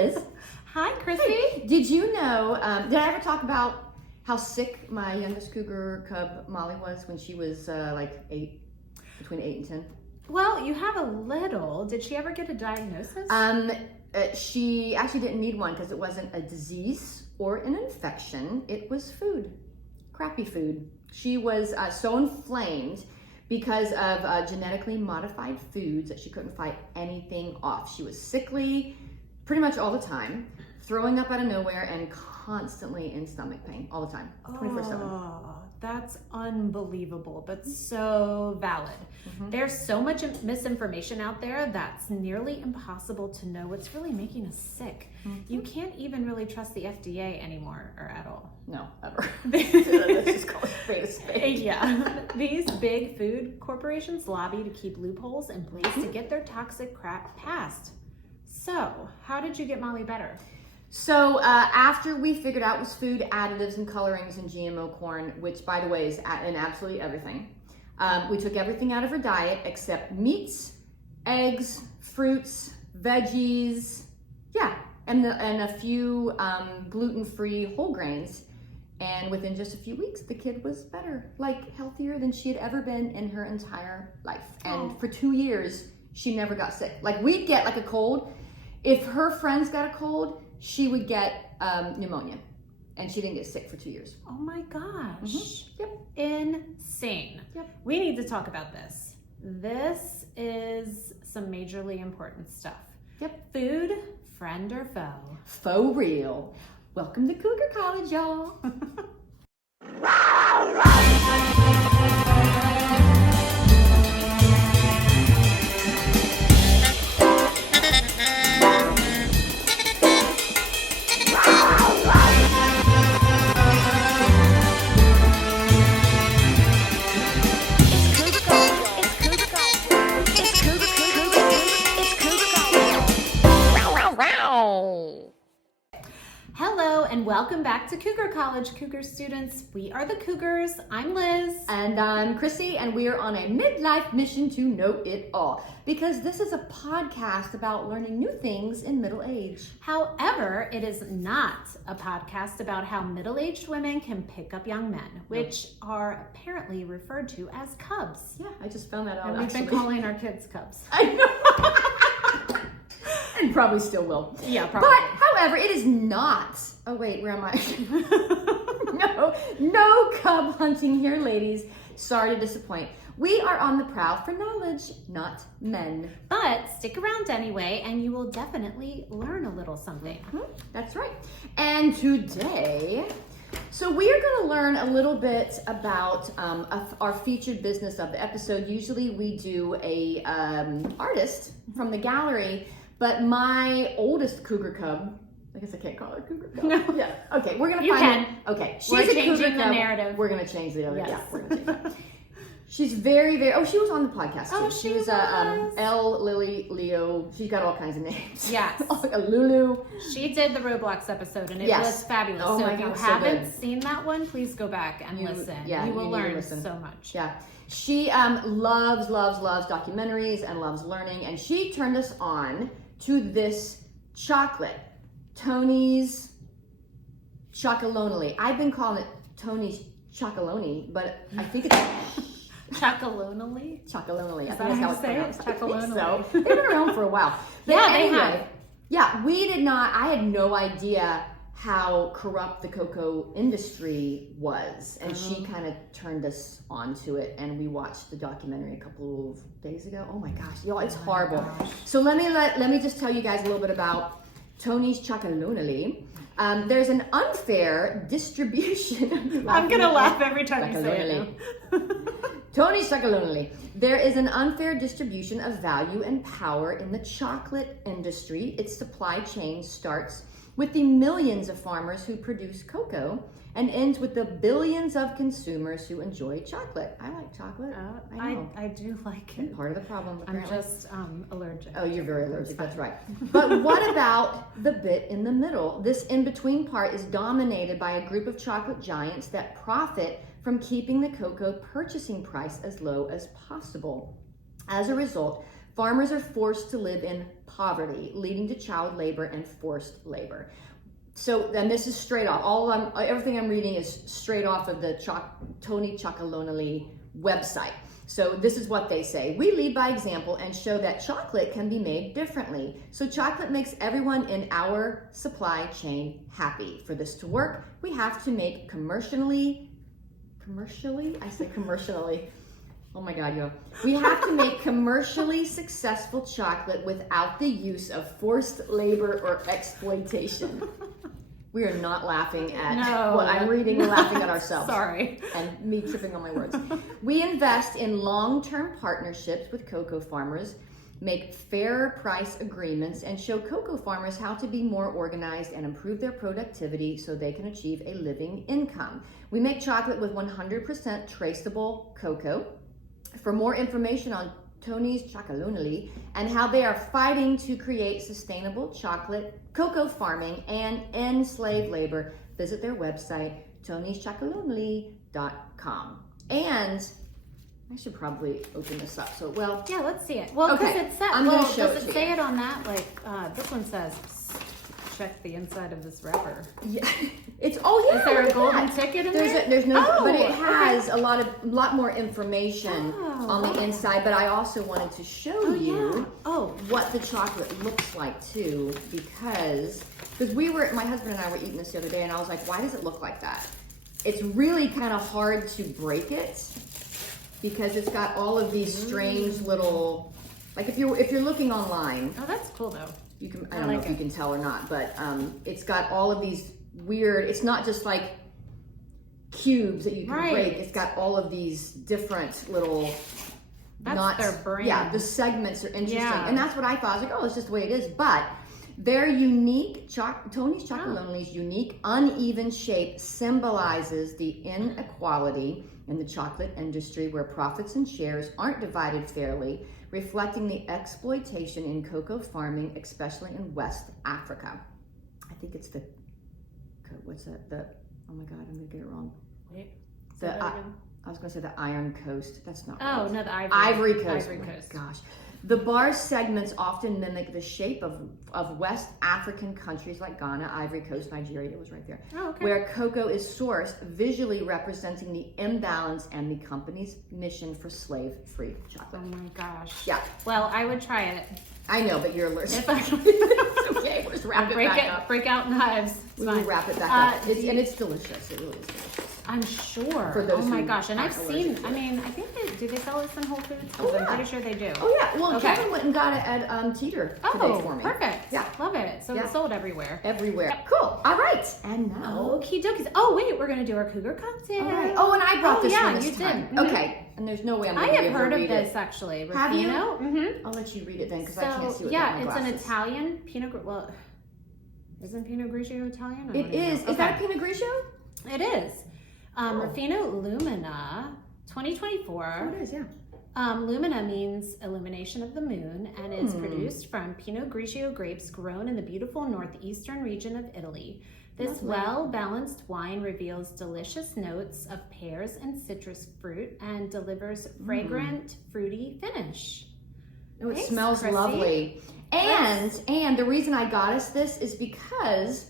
Liz. Hi, Chrissy. Hey, did you know, did I ever talk about how sick my youngest cougar cub, Molly, was when she was between 8 and 10? Well, you have a little. Did she ever get a diagnosis? She actually didn't need one because it wasn't a disease or an infection. It was food, crappy food. She was so inflamed because of genetically modified foods that she couldn't fight anything off. She was sickly pretty much all the time, throwing up out of nowhere, and constantly in stomach pain all the time, 24/7. Oh, that's unbelievable, but so valid. There's so much misinformation out there that's nearly impossible to know what's really making us sick. You can't even really trust the FDA anymore, or at all. No, ever. Let's just call it spade a spade. Yeah. These big food corporations lobby to keep loopholes in place to get their toxic crap passed. So, how did you get Molly better? So after we figured out it was food, additives, and colorings in GMO corn, which by the way is in absolutely everything, we took everything out of her diet except meats, eggs, fruits, veggies, and a few gluten-free whole grains. And within just a few weeks, the kid was better, like healthier than she had ever been in her entire life. And for 2 years, she never got sick. Like we'd get like a cold. If her friends got a cold, she would get pneumonia, and she didn't get sick for 2 years. Oh my gosh. Yep. Insane. Yep. We need to talk about this. This is some majorly important stuff. Yep. Food, friend or foe? Faux real. Welcome to Cougar College, y'all. Hello and welcome back to Cougar College, Cougar students. We are the Cougars. I'm Liz. And I'm Chrissy, and we are on a midlife mission to know it all, because this is a podcast about learning new things in middle age. However, it is not a podcast about how middle-aged women can pick up young men, which are apparently referred to as cubs. Yeah, I just found that out. And we've been calling our kids cubs. I know. And probably still will. Yeah, probably. But, however, it is not. Oh, wait, where am I? No cub hunting here, ladies. Sorry to disappoint. We are on the prowl for knowledge, not men. But stick around anyway, and you will definitely learn a little something. That's right. And today, so we are going to learn a little bit about our featured business of the episode. Usually we do a artist from the gallery, but my oldest cougar cub, I guess I can't call her cougar cub. No. Yeah. Okay, we're going to You find can. Okay, she's We're a cougar changing the cub. narrative. We're going to change the other. Yes. Yeah, we're going to change that. She's very, very, she was on the podcast too. Oh, she was L, Lily, Leo. She's got all kinds of names. Yes. Lulu. She did the Roblox episode, and it Yes. was fabulous. Oh so my if you God, so haven't good. seen that one, please go back and listen. Yeah, you will you need to learn listen. so much. Yeah. She loves documentaries and loves learning, and she turned us on to this chocolate, Tony's Chocolonely. I've been calling it Tony's Chocolonely, but I think it's Chocolonely? Chocolonely. Is that how you say it? Chocolonely. So they've been around for a while. But Yeah, anyway, they have. Yeah, we did not. I had no idea how corrupt the cocoa industry was, and she kind of turned us onto it, and we watched the documentary a couple of days ago. Oh my gosh, y'all, it's horrible. So let me just tell you guys a little bit about Tony's Chocolonely. There's an unfair distribution. I'm gonna laugh every time you say it. Tony's Chocolonely. There is an unfair distribution of value and power in the chocolate industry. Its supply chain starts with the millions of farmers who produce cocoa and ends with the billions of consumers who enjoy chocolate. I like chocolate. I know. I do like I'm it. part of the problem, apparently. I'm just allergic. Oh, you're very allergic, that's right. But what about the bit in the middle? This in-between part is dominated by a group of chocolate giants that profit from keeping the cocoa purchasing price as low as possible. As a result, Farmers are forced to live in poverty, leading to child labor and forced labor. So, and this is straight off. Everything I'm reading is straight off of the Tony Chocolonely website. So this is what they say. We lead by example and show that chocolate can be made differently. So chocolate makes everyone in our supply chain happy. For this to work, we have to make commercially, oh my God, yo. We have to make commercially successful chocolate without the use of forced labor or exploitation. We are not laughing at what I'm reading, we're laughing at ourselves. Sorry. And me tripping on my words. We invest in long-term partnerships with cocoa farmers, make fair price agreements, and show cocoa farmers how to be more organized and improve their productivity so they can achieve a living income. We make chocolate with 100% traceable cocoa. For more information on Tony's Chocolonely and how they are fighting to create sustainable cocoa farming and end slave labor, visit their website, tonyschocolonely.com. And I should probably open this up. So, well, yeah, let's see it. Well, because it's set. I'm well, gonna show does it say it on that? Like, this one says, check the inside of this wrapper. Yeah, it's yeah. Is there a golden ticket in there? There's no, but it has a lot more information on the inside. But I also wanted to show you what the chocolate looks like too, because my husband and I were eating this the other day, and I was like, why does it look like that? It's really kind of hard to break it because it's got all of these strange little, like if you're looking online. Oh, that's cool though. You can, I don't know if you can tell or not, but it's got all of these weird, it's not just like cubes that you can break. It's got all of these different little their brain. Yeah, the segments are interesting. Yeah. And that's what I thought. I was like, oh, it's just the way it is. But their unique, Tony's Chocolonely's unique uneven shape symbolizes the inequality in the chocolate industry where profits and shares aren't divided fairly, reflecting the exploitation in cocoa farming, especially in West Africa. I think it's what's that? Oh my God, I'm gonna get it wrong. Wait, I was gonna say the Iron Coast. That's not right. Oh, no, the Ivory Coast. Ivory Coast. Oh my gosh. The bar segments often mimic the shape of West African countries like Ghana, Ivory Coast, Nigeria, it was right there, where cocoa is sourced, visually representing the imbalance and the company's mission for slave-free chocolate. Oh my gosh. Yeah. Well, I would try it. I know, but you're allergic. Okay, we'll just wrap it back up. Break out knives. We'll wrap it back up. And it's delicious. It really is delicious. I'm sure. For those oh my gosh. And I've seen, to I mean, I think do they sell this in Whole Foods? Oh, I'm pretty sure they do. Oh yeah. Well, Kevin went and got it at Teeter today for me. Perfect. Yeah. Love it. So it's sold everywhere. Everywhere. Cool. All right. And now. Okie dokies. Oh wait, we're going to do our Cougar cocktail. All right. Oh, and I brought this one this you time. did. Mm-hmm. Okay. And there's no way I'm going to be able to read it. I have heard of this actually. Rufino. Have you? Mm-hmm. I'll let you read it then because I can't see what yeah, it's an Italian Pinot Grigio. Well, isn't Pinot Grigio Italian? It is. Is that a Pinot Grigio? It is. Rufino Lumina 2024. Oh, it is, yeah. Lumina means illumination of the moon and is produced from Pinot Grigio grapes grown in the beautiful northeastern region of Italy. This well-balanced wine reveals delicious notes of pears and citrus fruit and delivers fragrant, fruity finish. Oh, it smells lovely. And the reason I got us this is because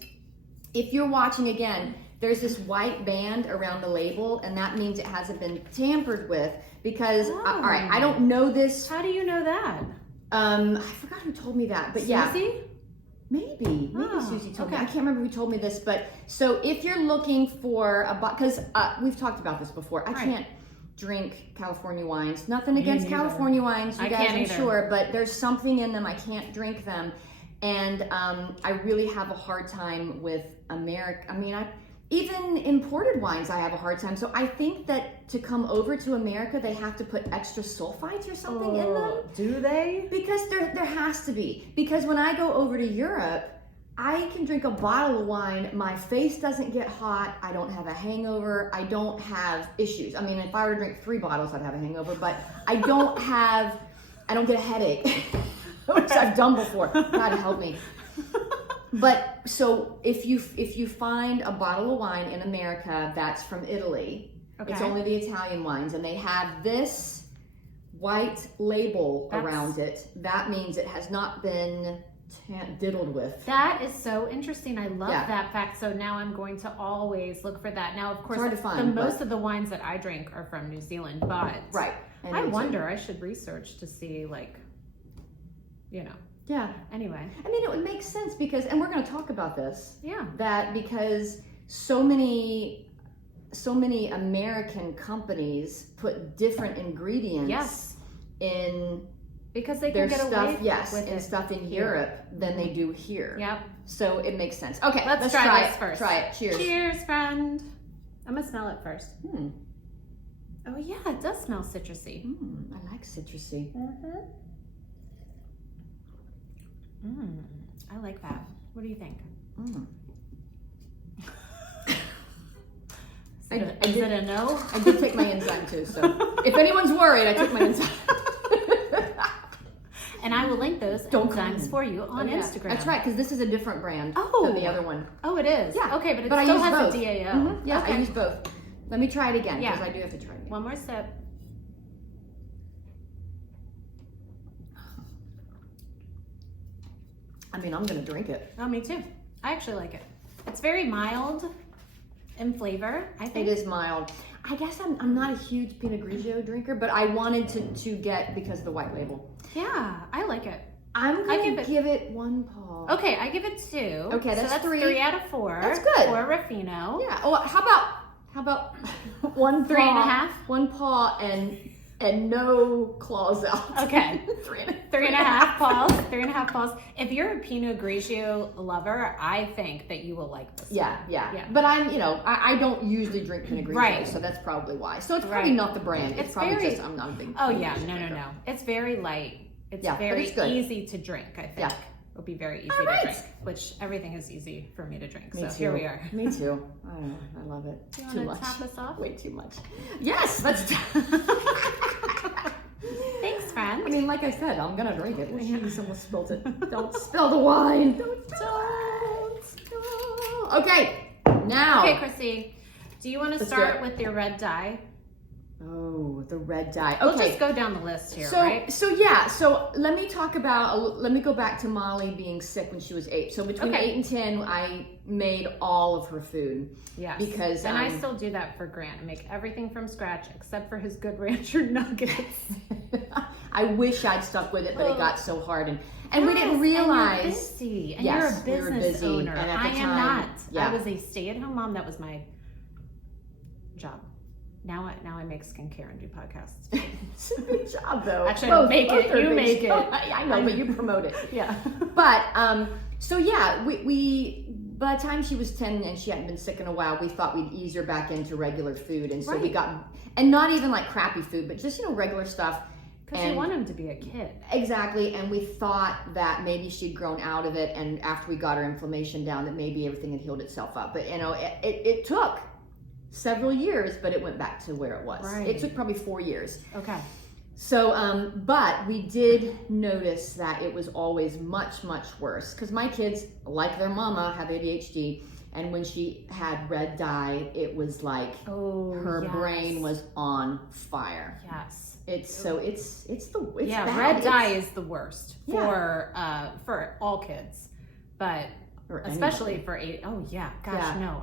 if you're watching again, there's this white band around the label, and that means it hasn't been tampered with because, all right, I don't know this. How do you know that? I forgot who told me that, but Susie? Maybe Susie told me. I can't remember who told me this, but so if you're looking for because we've talked about this before, I can't drink California wines. Nothing against California wines, you guys, I'm sure, but there's something in them, I can't drink them. And I really have a hard time with even imported wines, I have a hard time. So I think that to come over to America, they have to put extra sulfites or something in them. Do they? Because there has to be. Because when I go over to Europe, I can drink a bottle of wine, my face doesn't get hot, I don't have a hangover, I don't have issues. I mean, if I were to drink 3 bottles, I'd have a hangover, but I don't get a headache, which I've done before. God help me. But so if you find a bottle of wine in America that's from Italy, it's only the Italian wines, and they have this white label around it, that means it has not been diddled with. That is so interesting. I love that fact. So now I'm going to always look for that. Now, of course, hard to find, most of the wines that I drink are from New Zealand, but I wonder, I should research to see, like, you know. Yeah. Anyway. I mean, it would make sense because, and we're going to talk about this. Yeah. That because so many American companies put different ingredients in because they their can get stuff, away with stuff in Europe than they do here. Yep. So it makes sense. Okay, let's try this it first. Try it. Cheers. Cheers, friend. I'm gonna smell it first. Oh yeah, it does smell citrusy. I like citrusy. I like that. What do you think? Is it a no? I did take my enzyme too, so if anyone's worried, I took my enzyme. And I will link those enzymes for you on Instagram. That's right, because this is a different brand than the other one. Oh, it is? Yeah. Okay, but it still has a DAO. Yeah, I use both. Let me try it again, because I do have to try it again. One more sip. I mean, I'm going to drink it. Oh, me too. I actually like it. It's very mild in flavor, I think. It is mild. I guess I'm not a huge Pinot Grigio drinker, but I wanted to get because of the white label. Yeah, I like it. I'm going to give it 1 paw. Okay, I give it 2. Okay, that's 3 out of 4. That's good. For Ruffino. Yeah. Well, how about 1 paw? 3.5? 1 paw and no claws out. Okay. 3.5 paws. 3.5 paws. If you're a Pinot Grigio lover, I think that you will like this. Yeah. But I don't usually drink Pinot Grigio, so that's probably why. So it's probably not the brand. It's probably just I'm not a big. Oh yeah, no. It's very light. It's very easy to drink, I think. Yeah. It'll be very easy to drink, which everything is easy for me to drink. Me so too. Here we are. Me too. I love it. Do you too want to much. top us off? Way too much. Yes, let's. Thanks, friend. I mean, like I said, I'm gonna drink it. Someone spilled it. Don't spill the wine. Don't. Okay, now. Okay, Chrissy. Do you want to start with your red dye? Oh, the red dye. Okay. We'll just go down the list here, right? So let me talk about, let me go back to Molly being sick when she was 8. So between 8 and 10, I made all of her food. Yes. Because, and I still do that for Grant. I make everything from scratch except for his Good Rancher nuggets. I wish I'd stuck with it, but it got so hard. And we didn't realize. And you're busy. And you're a business owner. And I am not. I was a stay-at-home mom. That was my job. Now I make skincare and do podcasts. It's a good job, though. Actually, I make it. You make it. I know, but you promote it. Yeah. But so yeah, we by the time she was 10 and she hadn't been sick in a while, we thought we'd ease her back into regular food, and so we got, and not even like crappy food, but just regular stuff. Because you want him to be a kid. Exactly, and we thought that maybe she'd grown out of it, and after we got her inflammation down, that maybe everything had healed itself up. But it took several years, but it went back to where it was. Right. It took probably 4 years. Okay. So, but we did notice that it was always much, much worse, because my kids, like their mama, have ADHD, and when she had red dye, it was like her brain was on fire. Yes. It's bad. Red dye is the worst for all kids, but especially for 8. Oh yeah, gosh, no.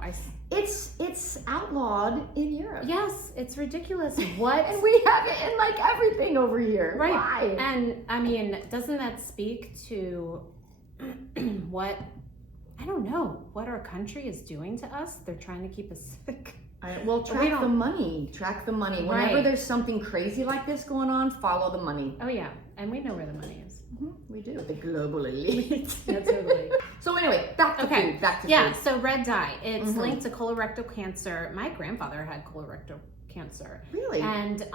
It's outlawed in Europe. Yes, it's ridiculous. What? And we have it in like everything over here. Right. Why? And I mean, doesn't that speak to what, I don't know, what our country is doing to us? They're trying to keep us sick. Track the money. Track the money. Whenever there's something crazy like this going on, follow the money. Oh yeah, and we know where the money is. We do. The global elite. Yeah, totally. So anyway, back to food. Back to food. So red dye. It's linked to colorectal cancer. My grandfather had colorectal cancer. Really? And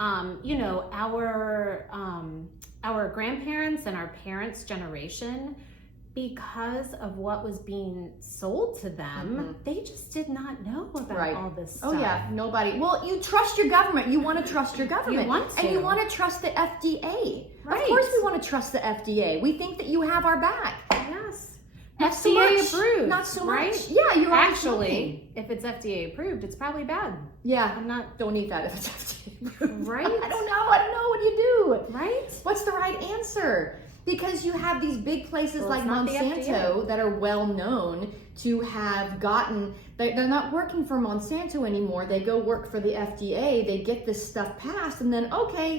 our grandparents and our parents' generation, because of what was being sold to them, they just did not know about all this stuff. Oh yeah, nobody. Well, you trust your government. You want to trust your government. You want to. And you want to trust the FDA. Right. Of course we want to trust the FDA. We think that you have our back. Yes. FDA approved. Not so right? much. Yeah, you're actually, if it's FDA approved, it's probably bad. Yeah, don't eat that if it's FDA approved. Right? I don't know. What do you do? Right? What's the right answer? Because you have these big places like Monsanto that are well known to have gotten, they're not working for Monsanto anymore. They go work for the FDA, they get this stuff passed, and then,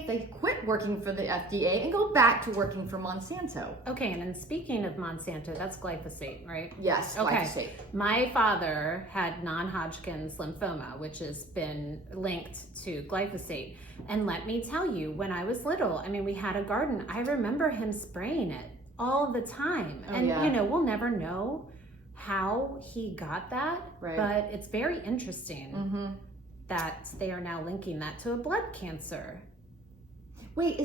they quit working for the FDA and go back to working for Monsanto. Okay, and then speaking of Monsanto, that's glyphosate, right? Yes, glyphosate. My father had non-Hodgkin's lymphoma, which has been linked to glyphosate. And let me tell you, when I was little, we had a garden. I remember him spraying it all the time. We'll never know how he got that, but it's very interesting that they are now linking that to a blood cancer. Wait,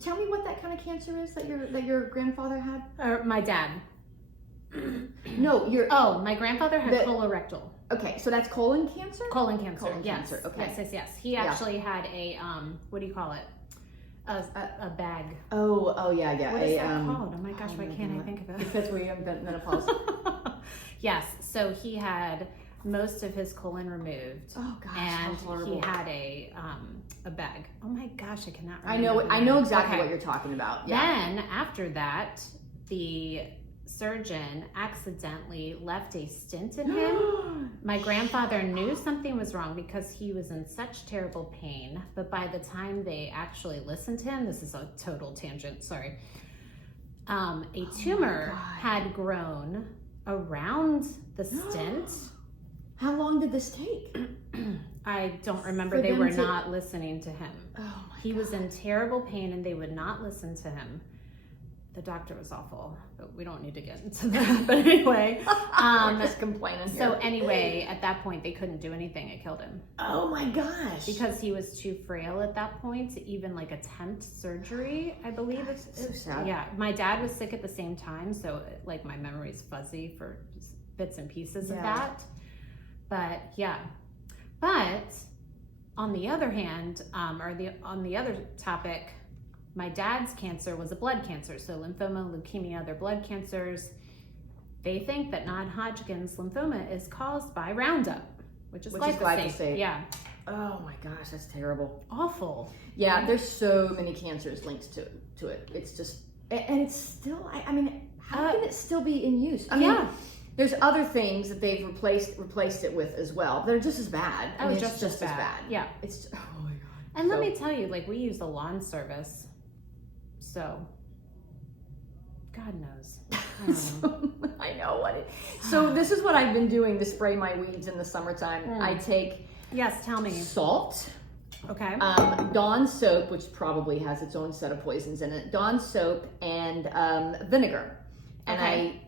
tell me what that kind of cancer is that your grandfather had? My dad. No, my grandfather had colorectal. Okay, so that's colon cancer? Colon cancer, yes. Cancer, okay. Yes. He actually had a, what do you call it? A bag. Oh, yeah. What is that called? Oh my gosh, why can't I think of it? Because we're in menopause. Yes, so he had most of his colon removed. Oh gosh, and he had a bag. Oh my gosh, I cannot remember. I know exactly what you're talking about. Yeah. Then after that, the surgeon accidentally left a stent in him. My grandfather knew something was wrong because he was in such terrible pain, but by the time they actually listened to him, this is a total tangent, sorry, a tumor had grown around the stent. How long did this take? I don't remember. They were not listening to him. He was in terrible pain and they would not listen to him. The doctor was awful, but we don't need to get into that. But anyway, we're just complaining here. So anyway, at that point, they couldn't do anything. It killed him. Oh my gosh! Because he was too frail at that point to even attempt surgery. I believe it's so sad. Yeah, my dad was sick at the same time, so my memory's fuzzy for bits and pieces of that. But yeah, but on the other hand, on the other topic. My dad's cancer was a blood cancer, so lymphoma, leukemia, other blood cancers. They think that non-Hodgkin's lymphoma is caused by Roundup, which is glyphosate. Yeah. Oh my gosh, that's terrible. Awful. Yeah, there's so many cancers linked to it. It's just, and it's still, how can it still be in use? There's other things that they've replaced it with as well that are just as bad. It's just as bad. Yeah. It's, oh my God. And let me tell you, we use the lawn service. So, God knows. I know what it. So this is what I've been doing to spray my weeds in the summertime. I take tell me salt. Okay. Dawn soap, which probably has its own set of poisons in it. Dawn soap and vinegar, and I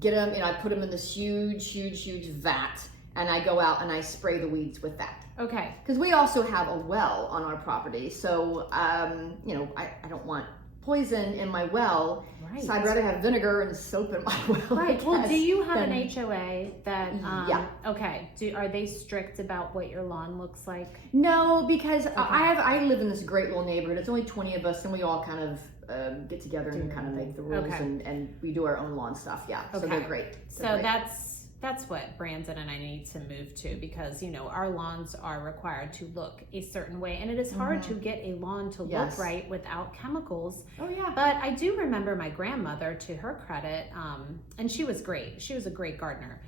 get them. I put them in this huge vat, and I go out and I spray the weeds with that. Okay. Because we also have a well on our property, so I don't want poison in my well, so I'd rather have vinegar and soap in my well. Right. Well, do you have an HOA that? Okay. Are they strict about what your lawn looks like? No, because I live in this great little neighborhood. It's only 20 of us, and we all kind of get together and kind of make the rules, and we do our own lawn stuff. Yeah. So they're great. That's what Brandon and I need to move to, because our lawns are required to look a certain way, and it is hard to get a lawn to look right without chemicals. Oh yeah. But I do remember my grandmother, to her credit, and she was great. She was a great gardener,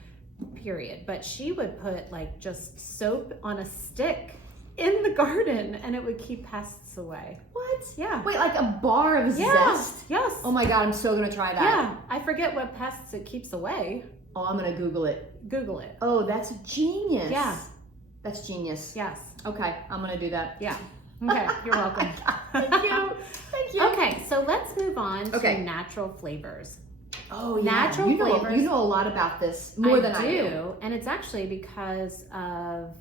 period. But she would put just soap on a stick in the garden, and it would keep pests away. What? Yeah. Wait, like a bar of zest? Yes. Oh my God, I'm so gonna try that. Yeah. I forget what pests it keeps away. Oh, I'm gonna Google it. Google it. Oh, that's genius. Yeah. That's genius. Yes. Okay, I'm gonna do that. Yeah. Okay, you're welcome. Thank you. Thank you. Okay, so let's move on to natural flavors. Oh, yeah. Natural flavors. You know a lot about this, more than I do. And it's actually because of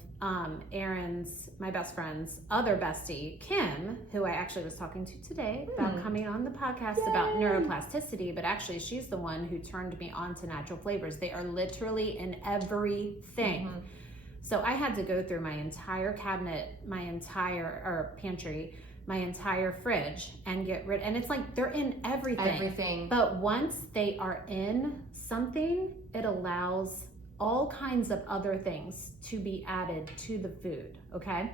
my best friend's other bestie, Kim, who I actually was talking to today about coming on the podcast about neuroplasticity, but actually she's the one who turned me on to natural flavors. They are literally in everything. So I had to go through my entire cabinet, pantry, my entire fridge and get rid, and it's like they're in everything. But once they are in something, it allows all kinds of other things to be added to the food, okay?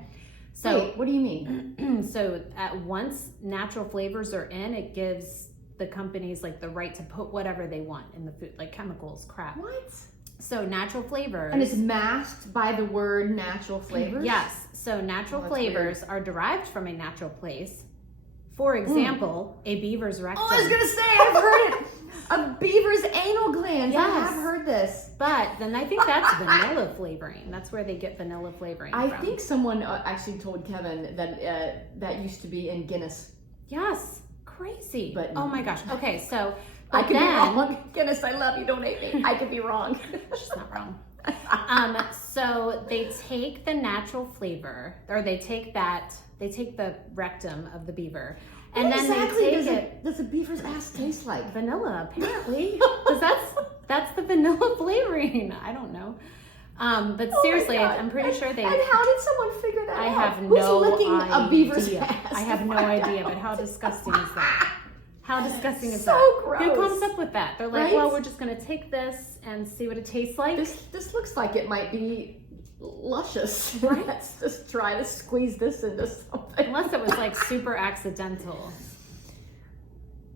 So wait, what do you mean? So once natural flavors are in, it gives the companies like the right to put whatever they want in the food, like chemicals, crap. What? So natural flavors. And it's masked by the word natural flavors? Yes. So natural flavors are derived from a natural place. For example, a beaver's rectum. Oh, I was going to say, I've heard it. A beaver's anal glands. Yes. I have heard this. But then I think that's vanilla flavoring. That's where they get vanilla flavoring from. I think someone actually told Kevin that that used to be in Guinness. Yes. Crazy. But oh my gosh. Okay, so I could be wrong. Guinness, I love you. Don't hate me. I could be wrong. She's not wrong. So they take the natural flavor, or they take the rectum of the beaver, and what then exactly they take it. Does a beaver's ass taste like? Vanilla, apparently, because that's the vanilla flavoring. I don't know. But seriously, I'm pretty sure they. And how did someone figure that out? I have Who's no licking idea. A beaver's ass? I have no idea, but how disgusting is that? How disgusting is So that? gross. Who comes up with that? They're like, Right? well, we're just gonna take this and see what it tastes like. This looks like it might be luscious. Right? Let's just try to squeeze this into something. Unless it was like super accidental.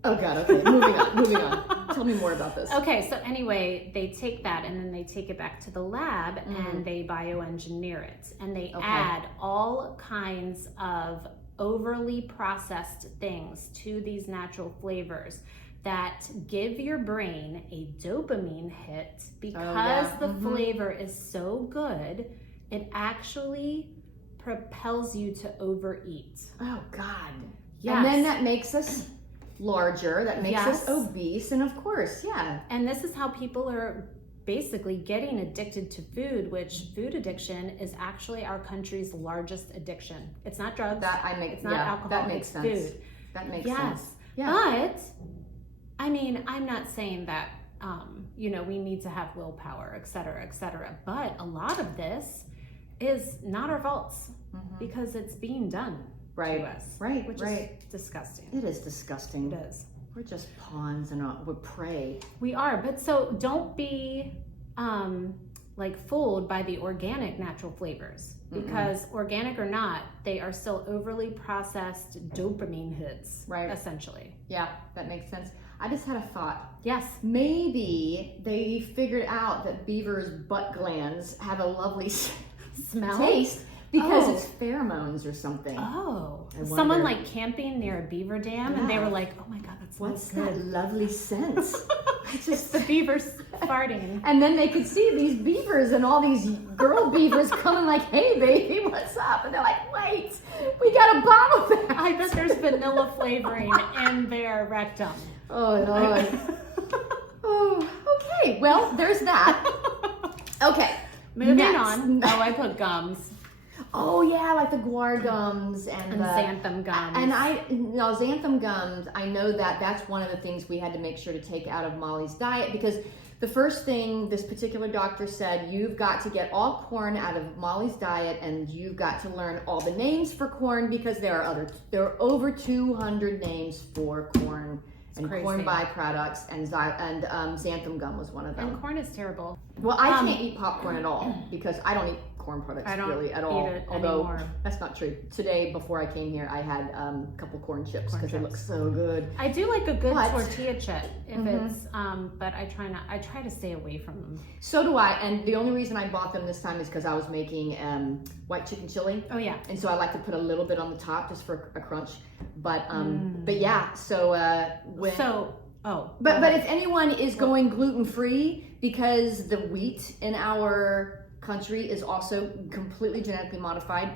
Oh God, okay, moving on. Tell me more about this. Okay, so anyway, they take that and then they take it back to the lab and they bioengineer it. And they add all kinds of overly processed things to these natural flavors that give your brain a dopamine hit because the flavor is so good, it actually propels you to overeat. Oh God. Yes. And then that makes us larger, that makes us Yes. obese, and of course, yeah. And this is how people are basically getting addicted to food, which food addiction is actually our country's largest addiction. It's not drugs. It's not alcohol. That makes it's sense. food. That makes Yes. sense. Yeah. But I mean, I'm not saying that we need to have willpower, et cetera, et cetera. But a lot of this is not our faults because it's being done to us. Right. Which is disgusting. It is disgusting. It is. We're just pawns and we're prey. We are, but so don't be fooled by the organic natural flavors because organic or not, they are still overly processed dopamine hits, essentially. Yeah, that makes sense. I just had a thought. Yes. Maybe they figured out that beavers' butt glands have a lovely Smell? taste because it's pheromones or something. Oh. I Someone wonder. camping near a beaver dam and they were like, oh my God, that smells What's good. that lovely scent? It's the beavers farting. And then they could see these beavers and all these girl beavers coming like, hey baby, what's up? And they're like, wait, we got a bottle back. I bet there's vanilla flavoring in their rectum. Oh, Lord. Oh, okay. Well, there's that. Okay. Moving next. on. Oh, I put gums. Oh, yeah, like the guar gums and the xanthan gums. And xanthan gums, I know that's one of the things we had to make sure to take out of Molly's diet because the first thing this particular doctor said, you've got to get all corn out of Molly's diet and you've got to learn all the names for corn because there are over 200 names for corn. And crazy. Corn byproducts and xanthan gum was one of them. And corn is terrible. Well, I can't eat popcorn at all because I don't eat corn products really at all. Although that's not true. Today, before I came here, I had a couple corn chips because they look so good. I do like a good tortilla chip if it's, but I try to stay away from them. So do I. And the only reason I bought them this time is because I was making white chicken chili. Oh yeah. And so I like to put a little bit on the top just for a crunch. But yeah. So But if anyone is going gluten-free because the wheat in our country is also completely genetically modified,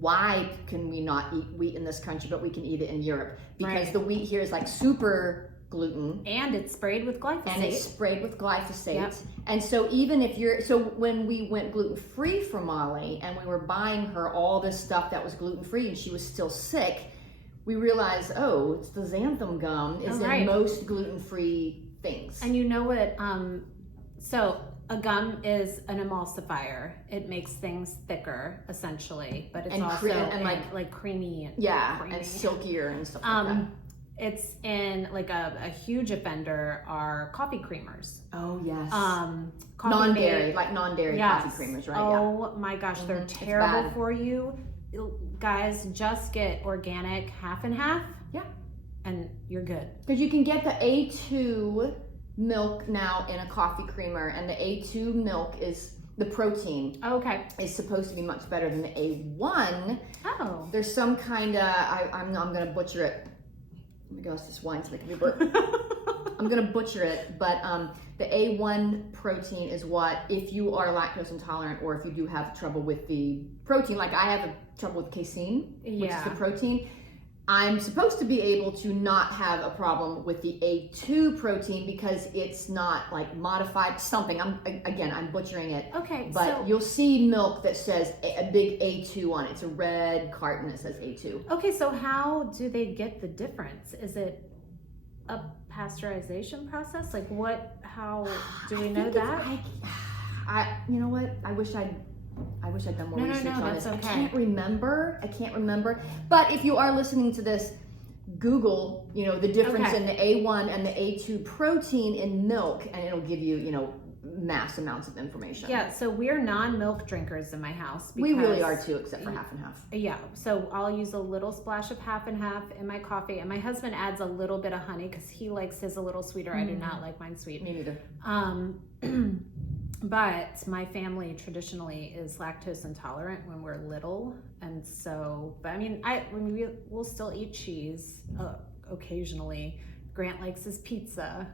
why can we not eat wheat in this country but we can eat it in Europe? Because the wheat here is super gluten. And it's sprayed with glyphosate. Yep. And so even if when we went gluten-free for Molly and we were buying her all this stuff that was gluten-free and she was still sick, we realized, it's the xanthan gum is in most gluten-free things. And you know what So a gum is an emulsifier. It makes things thicker, essentially, but it's And also like creamy. And and silkier and stuff like that. It's in like a huge offender are coffee creamers. Oh yes. Non-dairy coffee creamers, right? Oh my gosh, they're terrible for you. Guys, just get organic half and half. Yeah. And you're good. Because you can get the A2 milk now in a coffee creamer, and the A2 milk is the protein. Okay. Is supposed to be much better than the A1. Oh. There's some kind of I'm gonna butcher it. Oh my gosh, this wine's making me burp. I'm gonna butcher it, but the A1 protein is what, if you are lactose intolerant or if you do have trouble with the protein, like I have trouble with casein, which is the protein, I'm supposed to be able to not have a problem with the A2 protein because it's not like modified something. I'm butchering it. Okay. But you'll see milk that says a big A2 on it. It's a red carton that says A2. Okay, so how do they get the difference? Is it a pasteurization process? Like how do we know that? You know what? I wish I'd done more research on this. Okay. I can't remember. But if you are listening to this, Google, the difference in the A1 and the A2 protein in milk, and it'll give you, mass amounts of information. Yeah, so we're non-milk drinkers in my house. We really are too, except for half and half. Yeah, so I'll use a little splash of half and half in my coffee, and my husband adds a little bit of honey because he likes his a little sweeter. I do not like mine sweet. Me neither. But my family traditionally is lactose intolerant when we're little, and so, but we'll still eat cheese occasionally. Grant likes his pizza,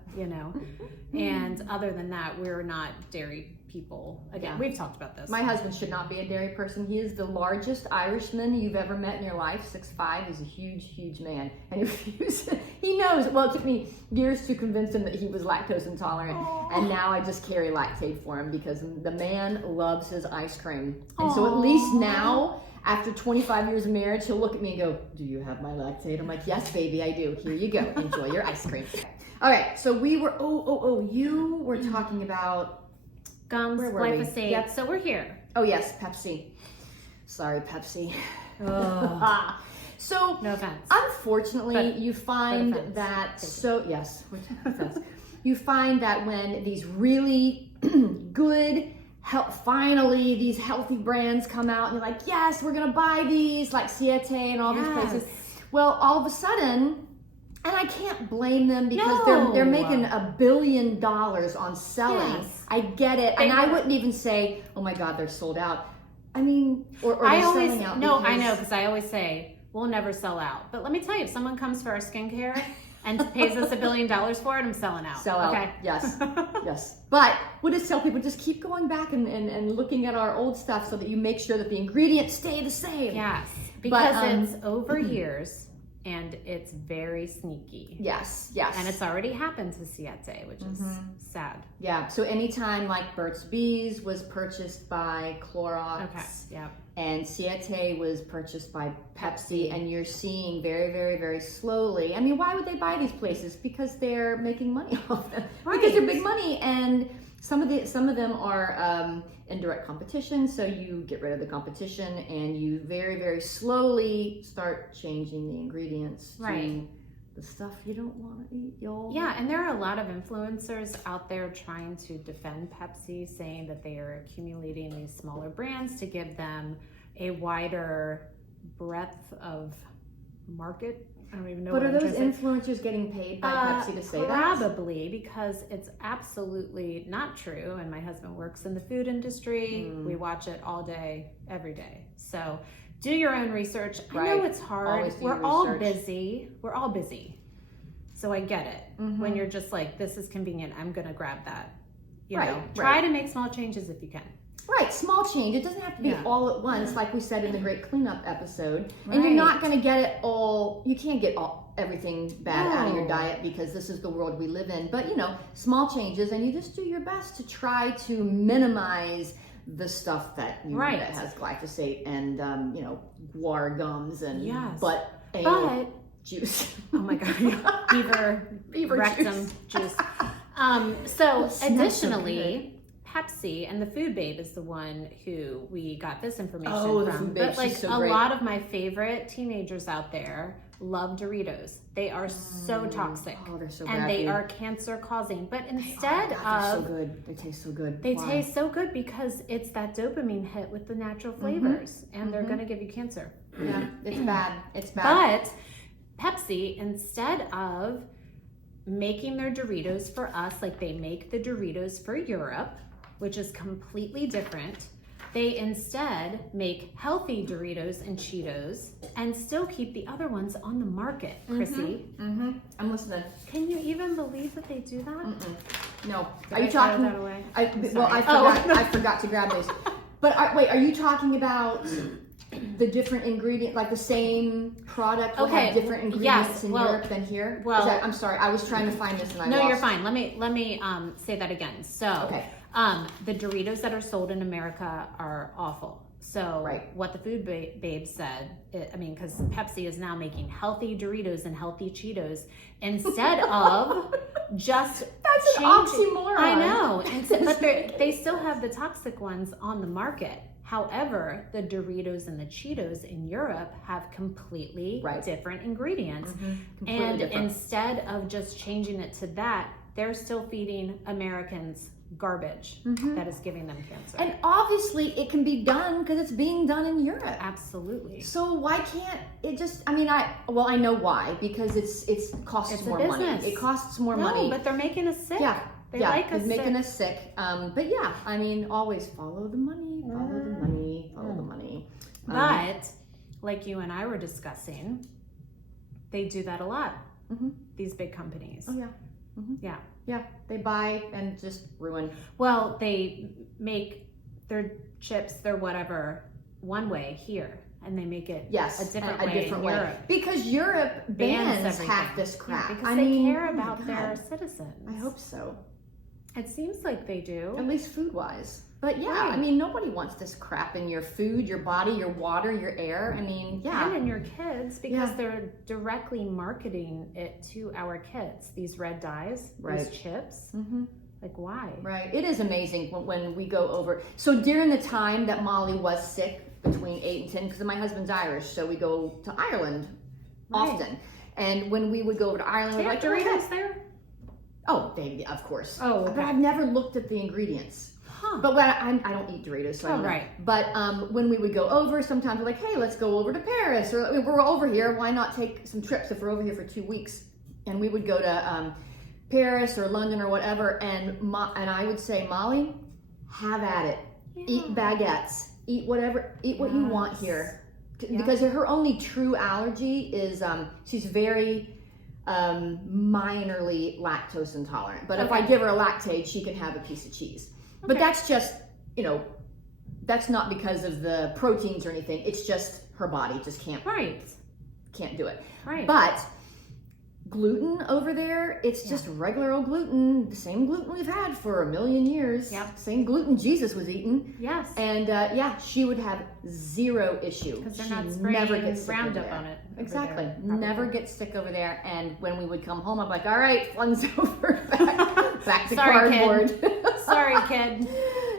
and other than that, we're not dairy people. Again, we've talked about this. My husband should not be a dairy person. He is the largest Irishman you've ever met in your life, 6'5". He's a huge, huge man. And he knows, well, it took me years to convince him that he was lactose intolerant. Aww. And now I just carry lactate for him because the man loves his ice cream. And so at least now, after 25 years of marriage, he'll look at me and go, "Do you have my lactate?" I'm like, "Yes, baby, I do. Here you go. Enjoy your ice cream." All right, so we were, you were talking about gums, glyphosate. Yep. So we're here. Oh yes, Pepsi. Sorry, Pepsi. Oh. So, no offense. Unfortunately, you find that, you find that when these really good, finally these healthy brands come out and you're like, yes, we're gonna buy these, like Siete and all these places. Well, all of a sudden, and I can't blame them because they're making $1 billion on selling. Yes. I get it. And I wouldn't even say, oh my God, they're sold out. I mean, or they're selling out. No, I know, because I always say, we'll never sell out. But let me tell you, if someone comes for our skincare and pays us $1 billion for it, I'm selling out. Sell out. Okay. Yes. Yes. But we'll just tell people, just keep going back and looking at our old stuff so that you make sure that the ingredients stay the same. Yes. Because it's over years and it's very sneaky. Yes. Yes. And it's already happened to Siete, which is sad. Yeah. So anytime like Burt's Bees was purchased by Clorox. Okay. Yeah. And Siete was purchased by Pepsi, and you're seeing very, very, very slowly. I mean, why would they buy these places? Because they're making money off them. Right. Because they're big money, and some of them are indirect competition. So you get rid of the competition, and you very, very slowly start changing the ingredients to the stuff you don't want to eat, y'all. Yeah, and there are a lot of influencers out there trying to defend Pepsi, saying that they are accumulating these smaller brands to give them a wider breadth of market. I don't even know. But are those influencers getting paid by Pepsi to say that? Probably, because it's absolutely not true. And my husband works in the food industry. We watch it all day, every day. So do your own research. I know it's hard. We're all busy. So I get it. When you're just like, this is convenient, I'm going to grab that. You know, try to make small changes if you can. Right, small change. It doesn't have to be all at once, like we said in the Great Cleanup episode. And you're not going to get it all. You can't get everything bad out of your diet because this is the world we live in. But, small changes, and you just do your best to try to minimize the stuff that that has glyphosate and guar gums and butt juice. Oh my God, beaver rectum juice. So It's not so additionally, Pepsi, and the Food Babe is the one who we got this information Oh, the from. Food Babe, But like she's so a great. lot of my favorite teenagers out there love Doritos. They are so toxic. Oh, they're so and they crappy. are cancer causing. But Oh, instead God, they're so of good. They taste so good. they Why? taste so good because it's that dopamine hit with the natural flavors, and they're going to give you cancer. Yeah, it's bad. It's bad. But Pepsi, instead of making their Doritos for us like they make the Doritos for Europe, which is completely different, they instead make healthy Doritos and Cheetos and still keep the other ones on the market. Chrissy, I'm listening. can you even believe that they do that? No. Did Are you I throw talking? that away? I sorry. forgot. I forgot to grab these. But wait, are you talking about the different ingredient, like the same product will Okay, have different ingredients in well- Europe than here? well- Is that, I'm sorry, I was trying to find this and I No, lost. you're fine. Let me say that again. So, Okay. the Doritos that are sold in America are awful. So, Right. what the Food Babe said, because Pepsi is now making healthy Doritos and healthy Cheetos instead of just That's an changing- oxymoron. I know, but they still have the toxic ones on the market. However, the Doritos and the Cheetos in Europe have completely Right. different ingredients. Completely And different. instead of just changing it to that, they're still feeding Americans garbage that is giving them cancer. And obviously it can be done because it's being done in Europe. Absolutely. So why can't it just, I know why, because it costs It's a more money. business. It costs more No, money. but they're making us sick. Yeah. They yeah, like us it's making sick. us sick. But yeah, always follow the money, follow the money, follow the money. But like you and I were discussing, they do that a lot. These big companies. Oh yeah. Yeah. Yeah, they buy and just ruin. Well, they make their chips, their whatever, one way here, and they make it Yes, a different a way different in way. Europe. Because Europe bans everything. half this crap. Yeah, because I they mean, care oh my about their God. citizens. I hope so. It seems like they do. At least food wise. But yeah, Right. nobody wants this crap in your food, your body, your water, your air. Yeah. And in your kids, because Yeah. they're directly marketing it to our kids. These red dyes, Right. these chips. Like, why? Right. It is amazing when we go over. So during the time that Molly was sick, between 8 and 10, because my husband's Irish, so we go to Ireland often. And when we would go over to Ireland, They we're have like, Doritos there? oh, they, of course. Oh, okay. But I've never looked at the ingredients. Huh. But I don't eat Doritos, so I Oh, don't know. right. But when we would go over, sometimes we're like, hey, let's go over to Paris, or we're over here. Why not take some trips if we're over here for 2 weeks? And we would go to Paris or London or whatever, and I would say, Molly, have at it. Yeah. Eat baguettes. Eat whatever. Eat what you want Yes. here. Yeah. Because her only true allergy is she's very minorly lactose intolerant. But if I Okay. give her a lactate, she can have a piece of cheese. But Okay. that's just, that's not because of the proteins or anything. It's just her body just can't do it. Right. But gluten over there, it's just regular old gluten, the same gluten we've had for a million years. Yep. Same gluten Jesus was eating. Yes. And she would have zero issue. Because they're She not never spraying gets sick over Roundup there. on it. over Exactly. there, Never probably. gets sick over there. And when we would come home, I'm like, all right, fun's over. Back to Sorry, cardboard. Sorry, kid.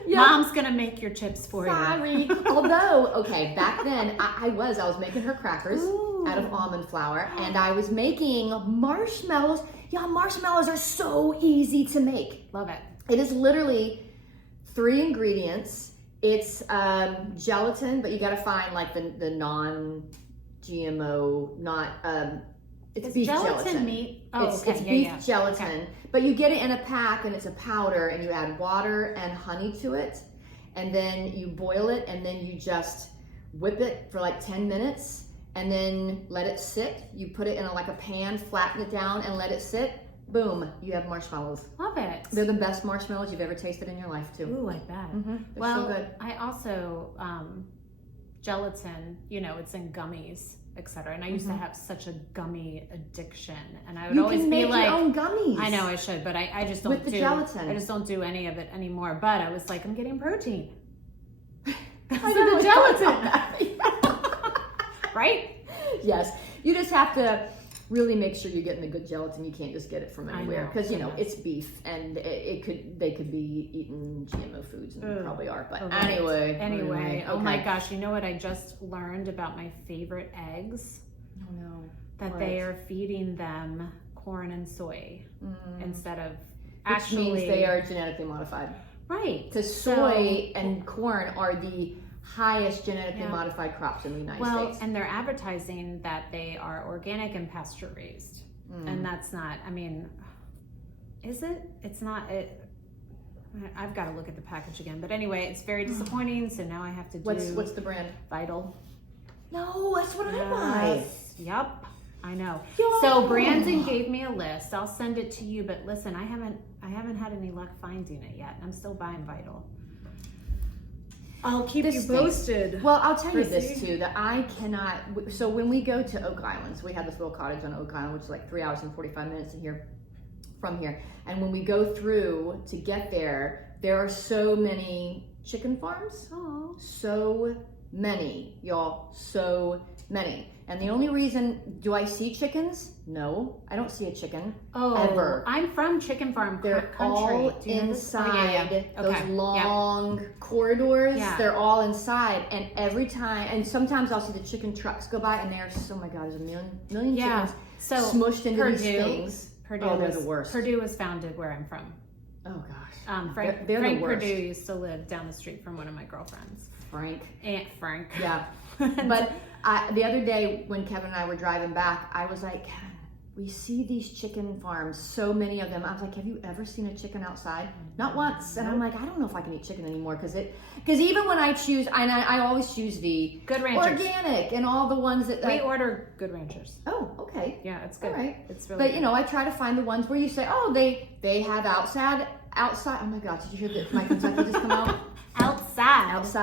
Yeah. Mom's gonna make your chips for you. Sorry. Although, okay, back then I was making her crackers out of Ooh. almond flour, and I was making marshmallows. Yeah, marshmallows are so easy to make. Love it. It is literally 3 ingredients. It's gelatin, but you got to find like the non-GMO, not it's beef gelatin. Meat? Oh, It's okay. beef gelatin, Okay. but you get it in a pack and it's a powder, and you add water and honey to it, and then you boil it, and then you just whip it for like 10 minutes, and then let it sit. You put it in a pan, flatten it down, and let it sit. Boom, you have marshmallows. Love it. They're the best marshmallows you've ever tasted in your life, too. Ooh, I bet. They're Well, so good. I also gelatin. It's in gummies, etc. And I used to have such a gummy addiction, and I would You always can be make like, your own gummies. I know I should, but I just don't With the do. gelatin. I just don't do any of it anymore. But I was like, I'm getting protein. I So know, the I thought gelatin, about that. right? Yes, you just have to really make sure you're getting the good gelatin. You can't just get it from anywhere because I know. it's beef and they could be eating GMO foods and they probably are. But Right. anyway, okay. Oh my okay. gosh, you know what I just learned about my favorite eggs? Oh no. That they are feeding them corn and soy instead of Which means they are genetically modified. Right. Because soy and corn are the highest genetically modified crops in the United States. Well, and they're advertising that they are organic and pasture raised. And that's not, I mean, is it? It's not, I've got to look at the package again. But anyway, it's very disappointing. So now I have to do. What's the brand? Vital. No, that's what I buy. Yep. I know. Yo. So Brandon gave me a list. I'll send it to you. But listen, I haven't had any luck finding it yet. I'm still buying Vital. I'll keep you posted. Well, I'll tell you this too, that I cannot, so when we go to Oak Islands, we have this little cottage on Oak Island, which is like 3 hours and 45 minutes from here. And when we go through to get there, there are so many chicken farms. Oh. So many, y'all, so many. And the only reason, do I see chickens? No, I don't see a chicken ever. I'm from chicken farm They're country. all Do you know this? inside those Okay. long corridors. Yeah. They're all inside, and every time, and sometimes I'll see the chicken trucks go by, and they're oh my god, there's a million chickens So smushed into these Purdue, things. Purdue Oh, they're was, the worst. Purdue was founded where I'm from. Oh gosh, Frank they're the worst. Purdue used to live down the street from one of my girlfriends. Aunt Frank. Yeah. But the other day when Kevin and I were driving back, I was like, Kevin, we see these chicken farms, so many of them. I was like, have you ever seen a chicken outside? Not once. And I'm like, I don't know if I can eat chicken anymore because even when I choose, I always choose the Good Ranchers. organic and all the ones that We order Good Ranchers. Oh, okay. Yeah, it's good. All right. It's really But good. you know, I try to find the ones where you say, oh, they have outside. Oh my God, did you hear that my Kentucky just come out? Outside, It's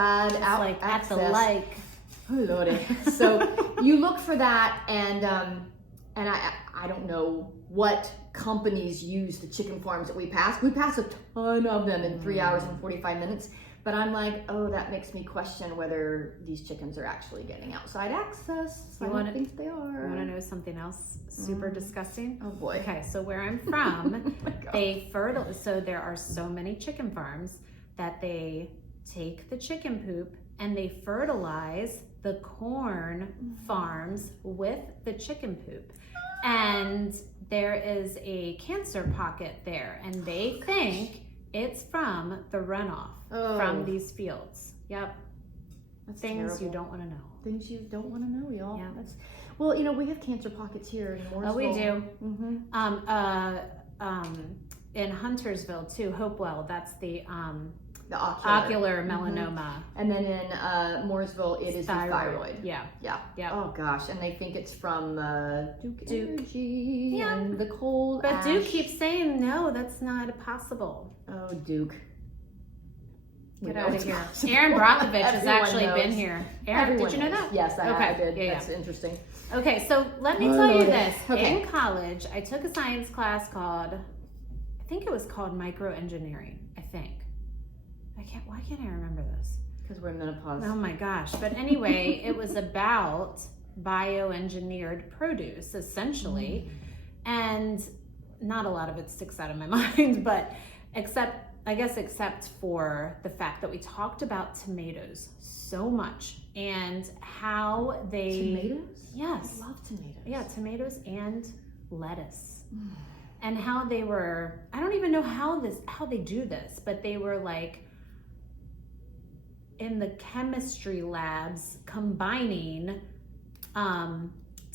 out, like at the access. lake. Oh Lordy. So you look for that, and I don't know what companies use the chicken farms that we pass. We pass a ton of them in 3 hours and 45 minutes. But I'm like, oh, that makes me question whether these chickens are actually getting outside access. I don't think they are. You want to know something else super disgusting? Oh boy. Okay, so where I'm from, Oh my God. they so there are so many chicken farms that they take the chicken poop and they fertilize the corn farms with the chicken poop. And there is a cancer pocket there, and they think it's from the runoff from these fields. Yep. That's Things terrible. you don't want to know. Things you don't want to know, y'all. Yeah. Well, you know, we have cancer pockets here in Mooresville. Oh, we do. Mm-hmm. In Huntersville too, Hopewell, that's the ocular melanoma. And then in Mooresville, it is the thyroid. Yeah. Yeah. Yeah. Oh gosh, and they think it's from Duke Energy Yeah. and the cold But ash. Duke keeps saying, no, that's not possible. Oh, Duke. Get We out know of it's here. possible. Aaron Brockovich has Everyone actually knows. been here. Aaron, Everyone did you know knows. that? Yes, I did. Yeah, That's interesting. Okay, so let me Oh, tell you Lord. this. Okay. In college, I took a science class called, I think it was called microengineering, I think. Why can't I remember this? Because we're in menopause. Oh my gosh. But anyway, it was about bioengineered produce, essentially. And not a lot of it sticks out of my mind, but except for the fact that we talked about tomatoes so much and how they... Tomatoes? Yes. I love tomatoes. Yeah, tomatoes and lettuce. And how they were, I don't even know how they do this, but they were like in the chemistry labs combining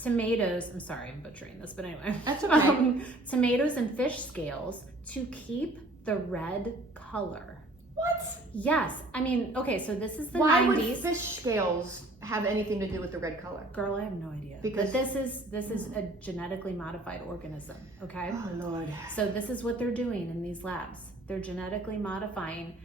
tomatoes, I'm sorry, I'm butchering this, but anyway. That's okay. Tomatoes and fish scales to keep the red color. What? Yes. I mean, okay, so this is the Why 90s. would fish scales have anything to do with the red color? Girl, I have no idea. Because but this is a genetically modified organism, okay? Oh Lord. So this is what they're doing in these labs. They're genetically modifying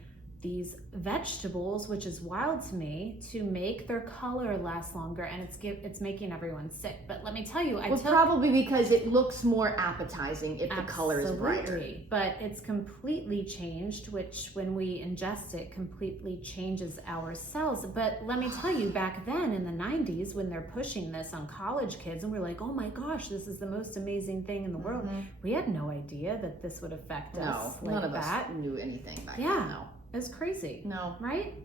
these vegetables, which is wild to me, to make their color last longer, and it's making everyone sick. But let me tell you, probably because it looks more appetizing if the color is brighter. But it's completely changed, which when we ingest it, completely changes our cells. But let me tell you, back then in the 90s, when they're pushing this on college kids, and we're like, oh my gosh, this is the most amazing thing in the world. We had no idea that this would affect us like none of that. us knew anything back then. No. It's crazy. No. Right?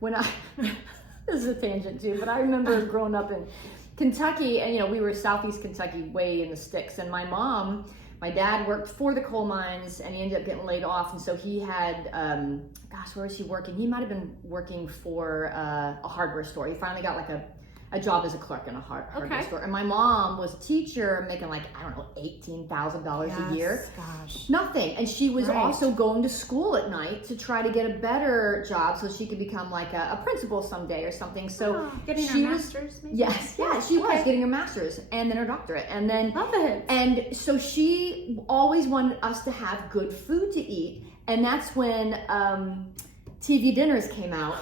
When this is a tangent too, but I remember growing up in Kentucky, and we were Southeast Kentucky, way in the sticks, and my dad worked for the coal mines, and he ended up getting laid off, and so he had, where was he working? He might have been working for a hardware store. He finally got like a job as a clerk in a hardware store. And my mom was a teacher making like, I don't know, $18,000 a year. Gosh. Nothing. And she was also going to school at night to try to get a better job so she could become like a principal someday or something. So getting her master's maybe? Yes, she was getting her master's and then her doctorate. And then love it. And so she always wanted us to have good food to eat. And that's when TV dinners came out.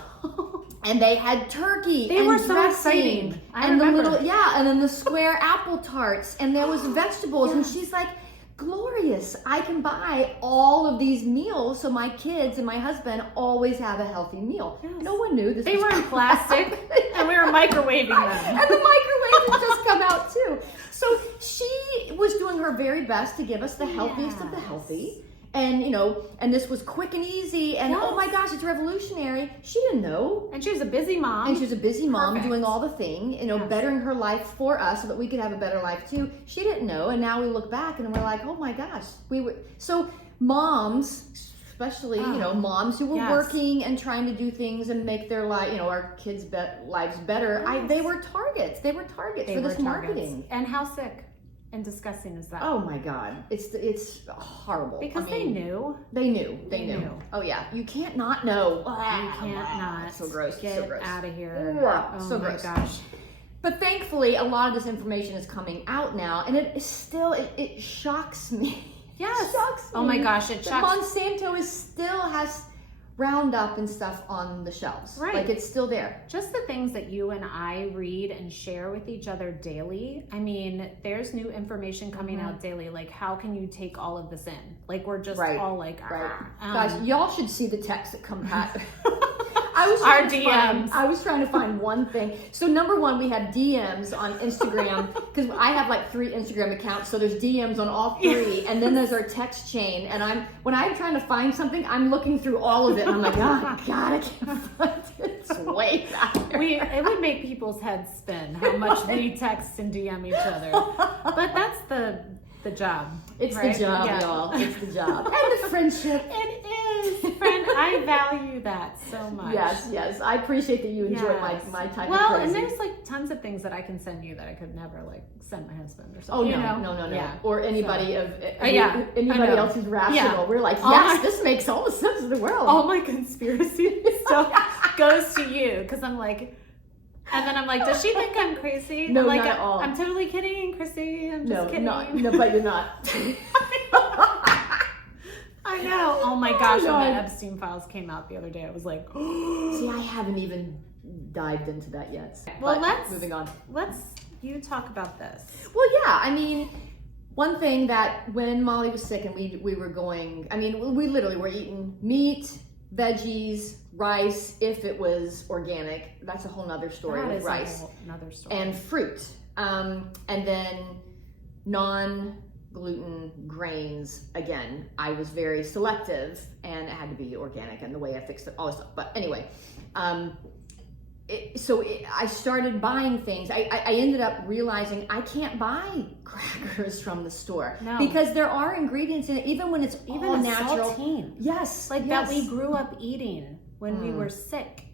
And they had turkey they and were so dressing exciting. and the and then the square apple tarts, and there was vegetables. And she's like, glorious, I can buy all of these meals so my kids and my husband always have a healthy meal. No one knew this. They were in plastic and we were microwaving them. And the microwave had just come out too. So she was doing her very best to give us the healthiest of the healthy. And, and this was quick and easy, and oh my gosh, it's revolutionary. She didn't know. And she was a busy mom. Doing all the thing, bettering her life for us so that we could have a better life too. She didn't know, and now we look back and we're like, oh my gosh, so moms, especially, moms who were working and trying to do things and make their life, our kids' lives better. They were targets. They were targets for this marketing. And how sick and disgusting is that? Oh my God, it's horrible. Because they knew. They knew. Oh yeah, you can't not know. You can't not. So gross. Get so gross. out of here. Oh so my gross. Gosh. But thankfully, a lot of this information is coming out now, and it shocks me. Yes. It shocks me. Oh my gosh, it shocks. Monsanto still has Roundup and stuff on the shelves. Right. Like it's still there. Just the things that you and I read and share with each other daily. I mean, there's new information coming out daily. Like, how can you take all of this in? Like, we're just all like, guys, y'all should see the texts that come back. I was trying to find one thing. So number one, we have DMs on Instagram because I have like 3 Instagram accounts. So there's DMs on all 3, and then there's our text chain. And when I'm trying to find something, I'm looking through all of it, and I'm like, oh God, I can't find it. It's way out there. It would make people's heads spin how much we text and DM each other. But that's the job. It's the job, y'all. It's the job. And the friendship. It is. Friend, I value that so much. Yes. I appreciate that you enjoy my type of crazy. Well, and there's like tons of things that I can send you that I could never like send my husband or something. Oh, no. Yeah. Or anybody anybody else who's rational. Yeah. We're like, this makes all the sense in the world. All my conspiracy stuff goes to you because I'm like, and then I'm like, does she think I'm crazy? No, I'm like, not at all. I'm totally kidding, Chrissy. I'm just kidding. No, but you're not. I know. Oh my gosh, when the Epstein files came out the other day, I was like, see, I haven't even dived into that yet. Well, moving on. You talk about this. Well, yeah, I mean, one thing that when Molly was sick and we were going, I mean, we literally were eating meat, veggies, rice, if it was organic. That's a whole nother story with rice. Another story. And fruit. And then non-gluten grains. Again, I was very selective and it had to be organic and the way I fixed it, all this stuff. But anyway, I started buying things. I ended up realizing I can't buy crackers from the store because there are ingredients in it, even when it's all natural. Saltine. Yes, that we grew up eating when we were sick.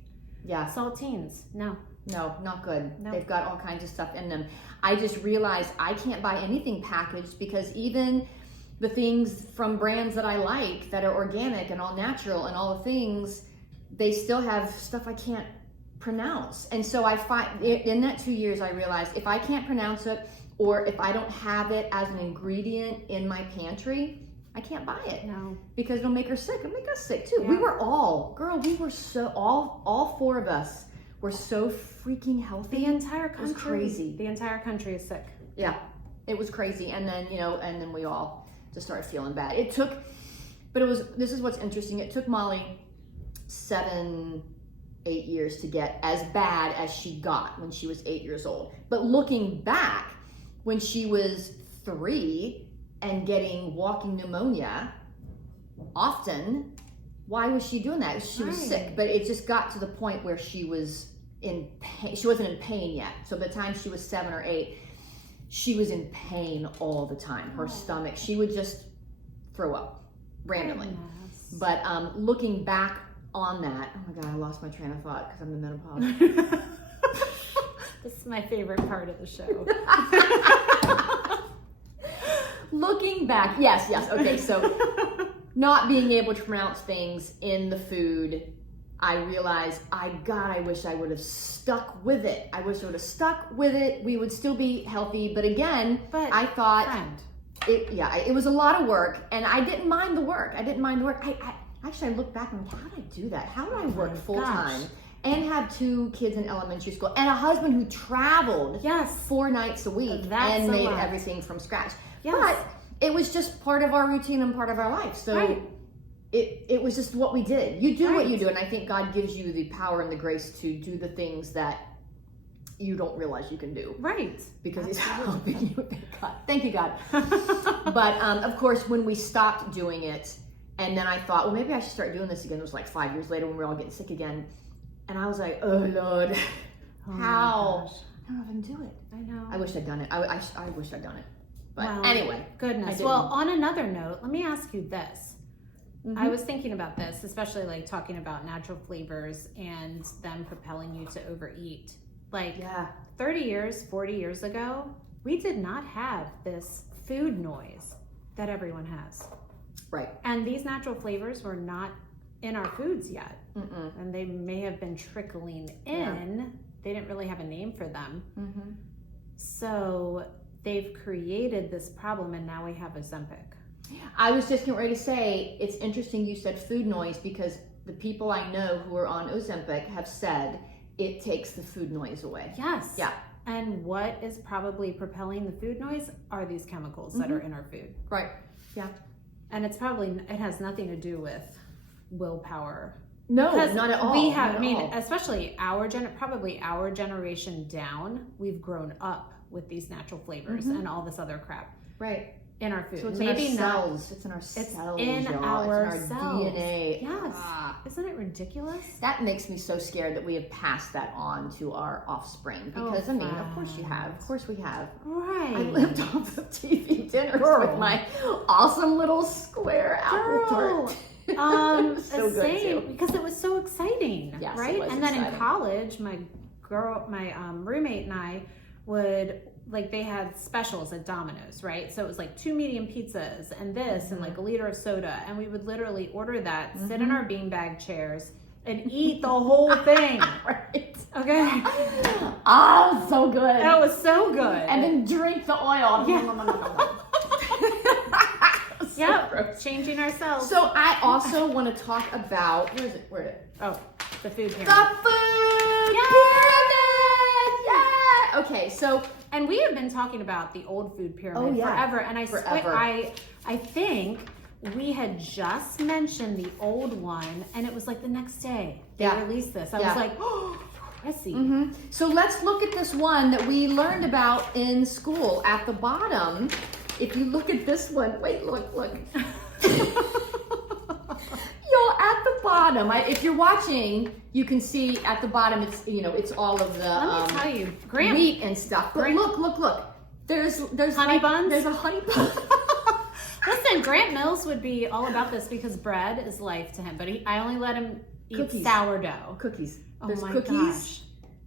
Yeah, saltines. No, not good. No. They've got all kinds of stuff in them. I just realized I can't buy anything packaged because even the things from brands that I like that are organic and all natural and all the things, they still have stuff I can't pronounce. And so I find in that 2 years I realized if I can't pronounce it or if I don't have it as an ingredient in my pantry, I can't buy it. No. Because it'll make her sick. It'll make us sick too. Yeah. We were all four of us were so freaking healthy. The entire country. It was crazy. The entire country is sick. Yeah, it was crazy. And then, and then we all just started feeling bad. This is what's interesting. It took Molly 7-8 years to get as bad as she got when she was 8 years old. But looking back, when she was 3 and getting walking pneumonia often, why was she doing that? She was sick, but it just got to the point where she was in pain. She wasn't in pain yet. So by the time she was 7 or 8, she was in pain all the time. Her stomach, she would just throw up randomly. Goodness. But looking back on that, oh my God, I lost my train of thought because I'm in menopause. This is my favorite part of the show. Looking back, yes, okay, so not being able to pronounce things in the food, I realized, I wish I would have stuck with it. We would still be healthy, but again, I thought, it was a lot of work, and I didn't mind the work. I actually, I look back and I'm like, how did I do that? How did I work full time and have 2 kids in elementary school and a husband who traveled 4 nights a week and made everything from scratch? Yes. But it was just part of our routine and part of our life. So it was just what we did. You do what you do, and I think God gives you the power and the grace to do the things that you don't realize you can do. Right. Because He's helping you. Thank you, God. But of course, when we stopped doing it, and then I thought, well, maybe I should start doing this again. It was like 5 years later when we were all getting sick again. And I was like, oh, Lord, how? I don't even do it. I know. I wish I'd done it. I wish I'd done it. But anyway. Goodness. Well, on another note, let me ask you this. Mm-hmm. I was thinking about this, especially like talking about natural flavors and them propelling you to overeat. Like 30 years, 40 years ago, we did not have this food noise that everyone has. Right. And these natural flavors were not in our foods yet. Mm-mm. And they may have been trickling in. Yeah. They didn't really have a name for them. Mm-hmm. So they've created this problem, and now we have Ozempic. I was just getting ready to say, it's interesting you said food noise, because the people I know who are on Ozempic have said it takes the food noise away. Yes. Yeah. And what is probably propelling the food noise are these chemicals that are in our food. Right. Yeah. And it has nothing to do with willpower. No, not at all. We have, especially our generation down, we've grown up with these natural flavors and all this other crap. Right. In our food. So it's maybe in our cells. It's in our cells. It's in our cells. DNA. Yes. Isn't it ridiculous? That makes me so scared that we have passed that on to our offspring. Because, of course you have. Of course we have. Right. I lived off of TV dinners with my awesome little square apple tart. So good too. Because it was so exciting. Yes, right? It was and then exciting. In college, my roommate and I would, they had specials at Domino's, right? So it was like 2 medium pizzas and this and like a liter of soda. And we would literally order that, sit in our beanbag chairs and eat the whole thing. Right. Okay. Oh, so good. That was so good. And then drink the oil. Yeah. Yep. Changing ourselves. So I also want to talk about, where is it? Oh, the food pyramid. The food pyramid! Yeah! Okay, so... And we have been talking about the old food pyramid forever. And I think we had just mentioned the old one, and it was like the next day they released this. I was like, oh, Chrissy. Mm-hmm. So let's look at this one that we learned about in school. At the bottom, if you look at this one, wait, look. At the bottom, if you're watching, you can see at the bottom, it's all of the Let me tell you, wheat and stuff. But look. There's honey buns. There's a honey bun. Listen, Grant Mills would be all about this because bread is life to him. But I only let him eat sourdough. Cookies. There's cookies. Gosh.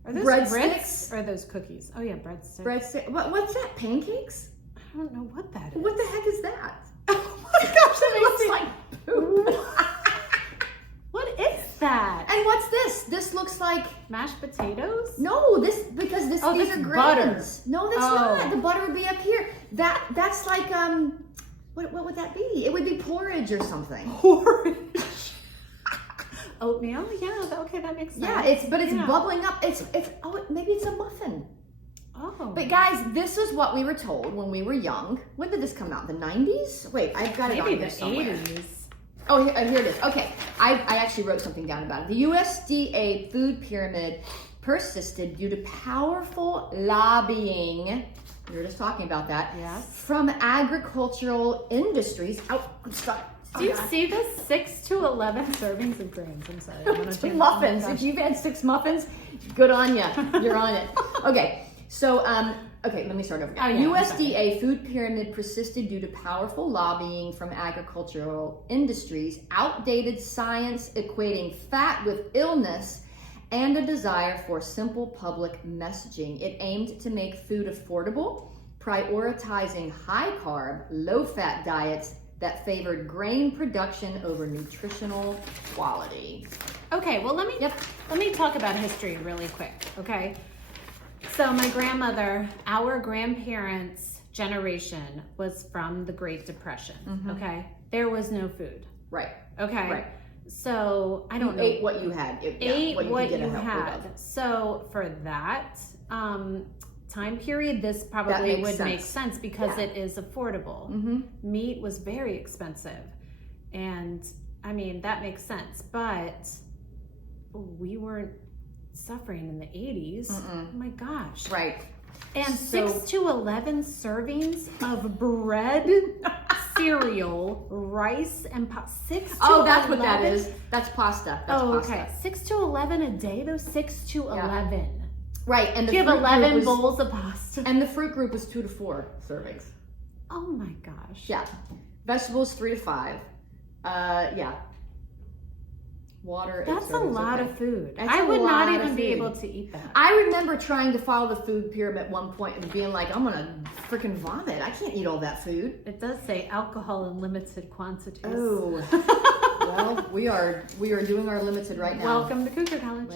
Are those breadsticks? Or are those cookies? Oh yeah, breadsticks. Breadsticks. What's that? Pancakes? I don't know what that is. What the heck is that? Oh my gosh, it looks like poop. What is that? And what's this? This looks like mashed potatoes? No, these are grains. Butter. No, that's not. The butter would be up here. That's like What would that be? It would be porridge or something. Porridge. Oatmeal? Yeah, okay, that makes sense. Yeah, it's bubbling up. Maybe it's a muffin. Oh. But guys, this is what we were told when we were young. When did this come out? The 90s? Wait, I've got it on here somewhere. Maybe the 80s. Oh, here it is. Okay, I actually wrote something down about it. The USDA food pyramid persisted due to powerful lobbying. We were just talking about that. Yes. From agricultural industries. Oh, I'm stuck. Do you see this? 6 to 11 servings of grains. I'm sorry. 2 muffins. If you've had 6 muffins, good on you. You're on it. Okay, so okay, let me start over again. USDA food pyramid persisted due to powerful lobbying from agricultural industries, outdated science equating fat with illness, and a desire for simple public messaging. It aimed to make food affordable, prioritizing high-carb, low-fat diets that favored grain production over nutritional quality. Okay, well let me talk about history really quick, okay? So my grandmother, our grandparents' generation was from the Great Depression, okay? There was no food. Right. Okay. Right. So I don't know. Ate what you had. What you had. So for that time period, this probably would make sense because it is affordable. Meat was very expensive. And I mean, that makes sense. But we weren't suffering in the 80s. Oh my gosh. Right. And 6 to 11 servings of bread, cereal, rice, and pasta. 6 to 11. That's what that is. That's pasta. That's pasta. Okay. 6 to 11 a day, though? 6 to 11. Right. And the you have 11 bowls of pasta. And the fruit group was 2 to 4 servings. Oh my gosh. Yeah. Vegetables 3 to 5. Yeah. Water. That's a lot of food. I would not even be able to eat that. I remember trying to follow the food pyramid at one point and being like, I'm gonna freaking vomit. I can't eat all that food. It does say alcohol in limited quantities. Oh. Well, we are doing our limited right now. Welcome to Cougar College.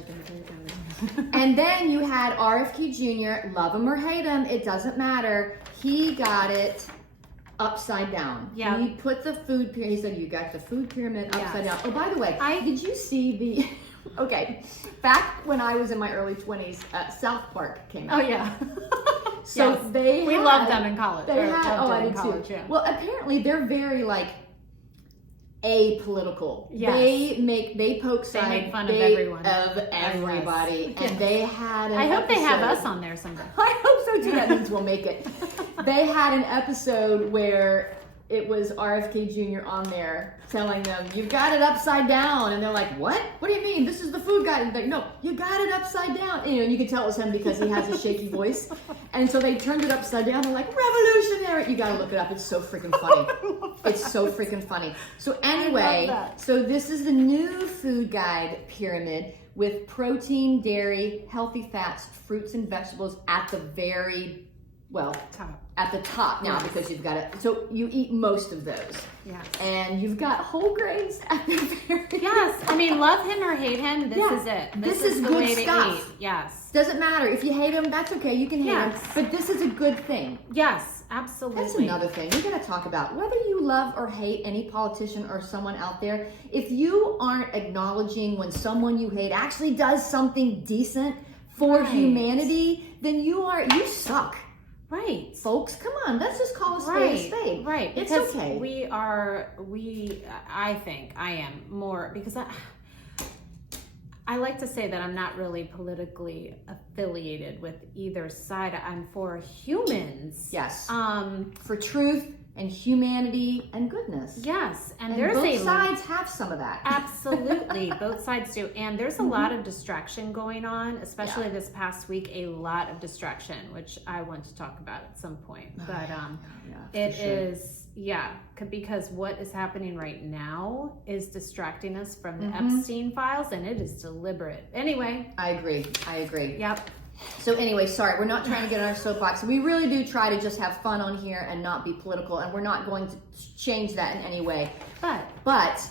And then you had RFK Jr., love him or hate him, it doesn't matter. He got it upside down. Yeah. He put the food pyramid, he said, you got the food pyramid upside down. Oh, by the way, did you see the, okay, back when I was in my early 20s, South Park came out. Oh, yeah. So we loved them in college. I did too. Yeah. Well, apparently they're very like apolitical. Yes. They poke side. They make fun of everyone. Of everybody. Yes. And they had an I hope they have episode- us on there someday. I hope so too. That means we'll make it. They had an episode where it was RFK Jr. on there telling them, you've got it upside down. And they're like, what? What do you mean? This is the food guide. And they're like, no, you got it upside down. And you could tell it was him because he has a shaky voice. And so they turned it upside down. They're like, revolutionary. You got to look it up. It's so freaking funny. It's so freaking funny. So anyway, so this is the new food guide pyramid with protein, dairy, healthy fats, fruits, and vegetables at the very top. At the top now because you've got it. So you eat most of those. Yeah. And you've got whole grains at the very Yes. I mean, love him or hate him, this is it. This is the good way stuff. to eat. Yes. Doesn't matter. If you hate him, that's okay. You can hate him. But this is a good thing. Yes, absolutely. That's another thing we got to talk about. Whether you love or hate any politician or someone out there, if you aren't acknowledging when someone you hate actually does something decent for humanity, then you suck. Right. Folks, come on, let's just call a spade a spade. Right. It's because okay. I think I am more, because I like to say that I'm not really politically affiliated with either side. I'm for humans. Yes. For truth and humanity and goodness. Yes. And there's both sides have some of that. Absolutely. Both sides do. And there's a lot of distraction going on, especially this past week, a lot of distraction, which I want to talk about at some point. But because what is happening right now is distracting us from the Epstein files, and it is deliberate. Anyway. I agree. Yep. So anyway, sorry, we're not trying to get on our soapbox. We really do try to just have fun on here and not be political, and we're not going to change that in any way. But But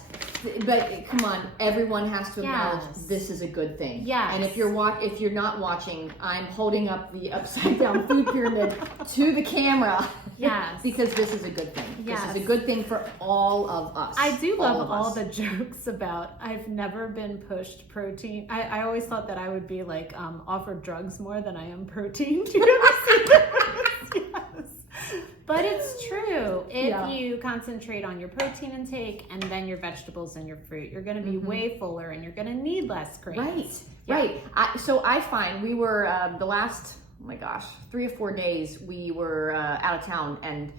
come on, everyone has to acknowledge this is a good thing. Yes. And if you're not watching, I'm holding up the upside down food pyramid to the camera. Yes. Because this is a good thing. Yes. This is a good thing for all of us. I do love all the jokes about I've never been pushed protein. I always thought that I would be like offered drugs more than I am protein. Do you ever see this? Yes. But it's true. If you concentrate on your protein intake and then your vegetables and your fruit, you're going to be way fuller and you're going to need less grains. Right. So I find we were the last, 3 or 4 days we were out of town, and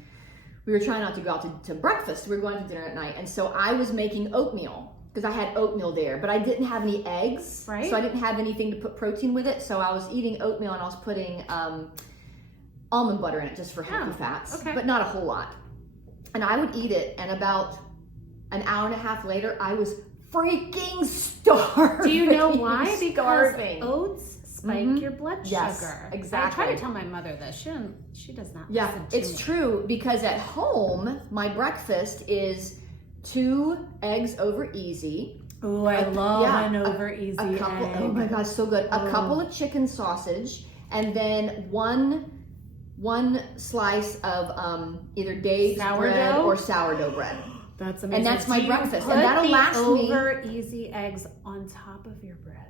we were trying not to go out to breakfast. We were going to dinner at night. And so I was making oatmeal because I had oatmeal there, but I didn't have any eggs. Right. So I didn't have anything to put protein with it. So I was eating oatmeal and I was putting almond butter in it just for healthy fats, but not a whole lot. And I would eat it, and about an hour and a half later, I was freaking starving. Do you know why? Starving. Because oats spike your blood sugar. Yes, exactly. I try to tell my mother this. She does not Yeah, listen to it's me. true, because at home, my breakfast is 2 eggs over easy. Oh, I love an over easy a couple, egg. oh my God, so good. A couple of chicken sausage, and then one slice of either Dave's bread or sourdough bread. That's amazing. And that's my breakfast. And Put that'll last me. over easy eggs on top of your bread.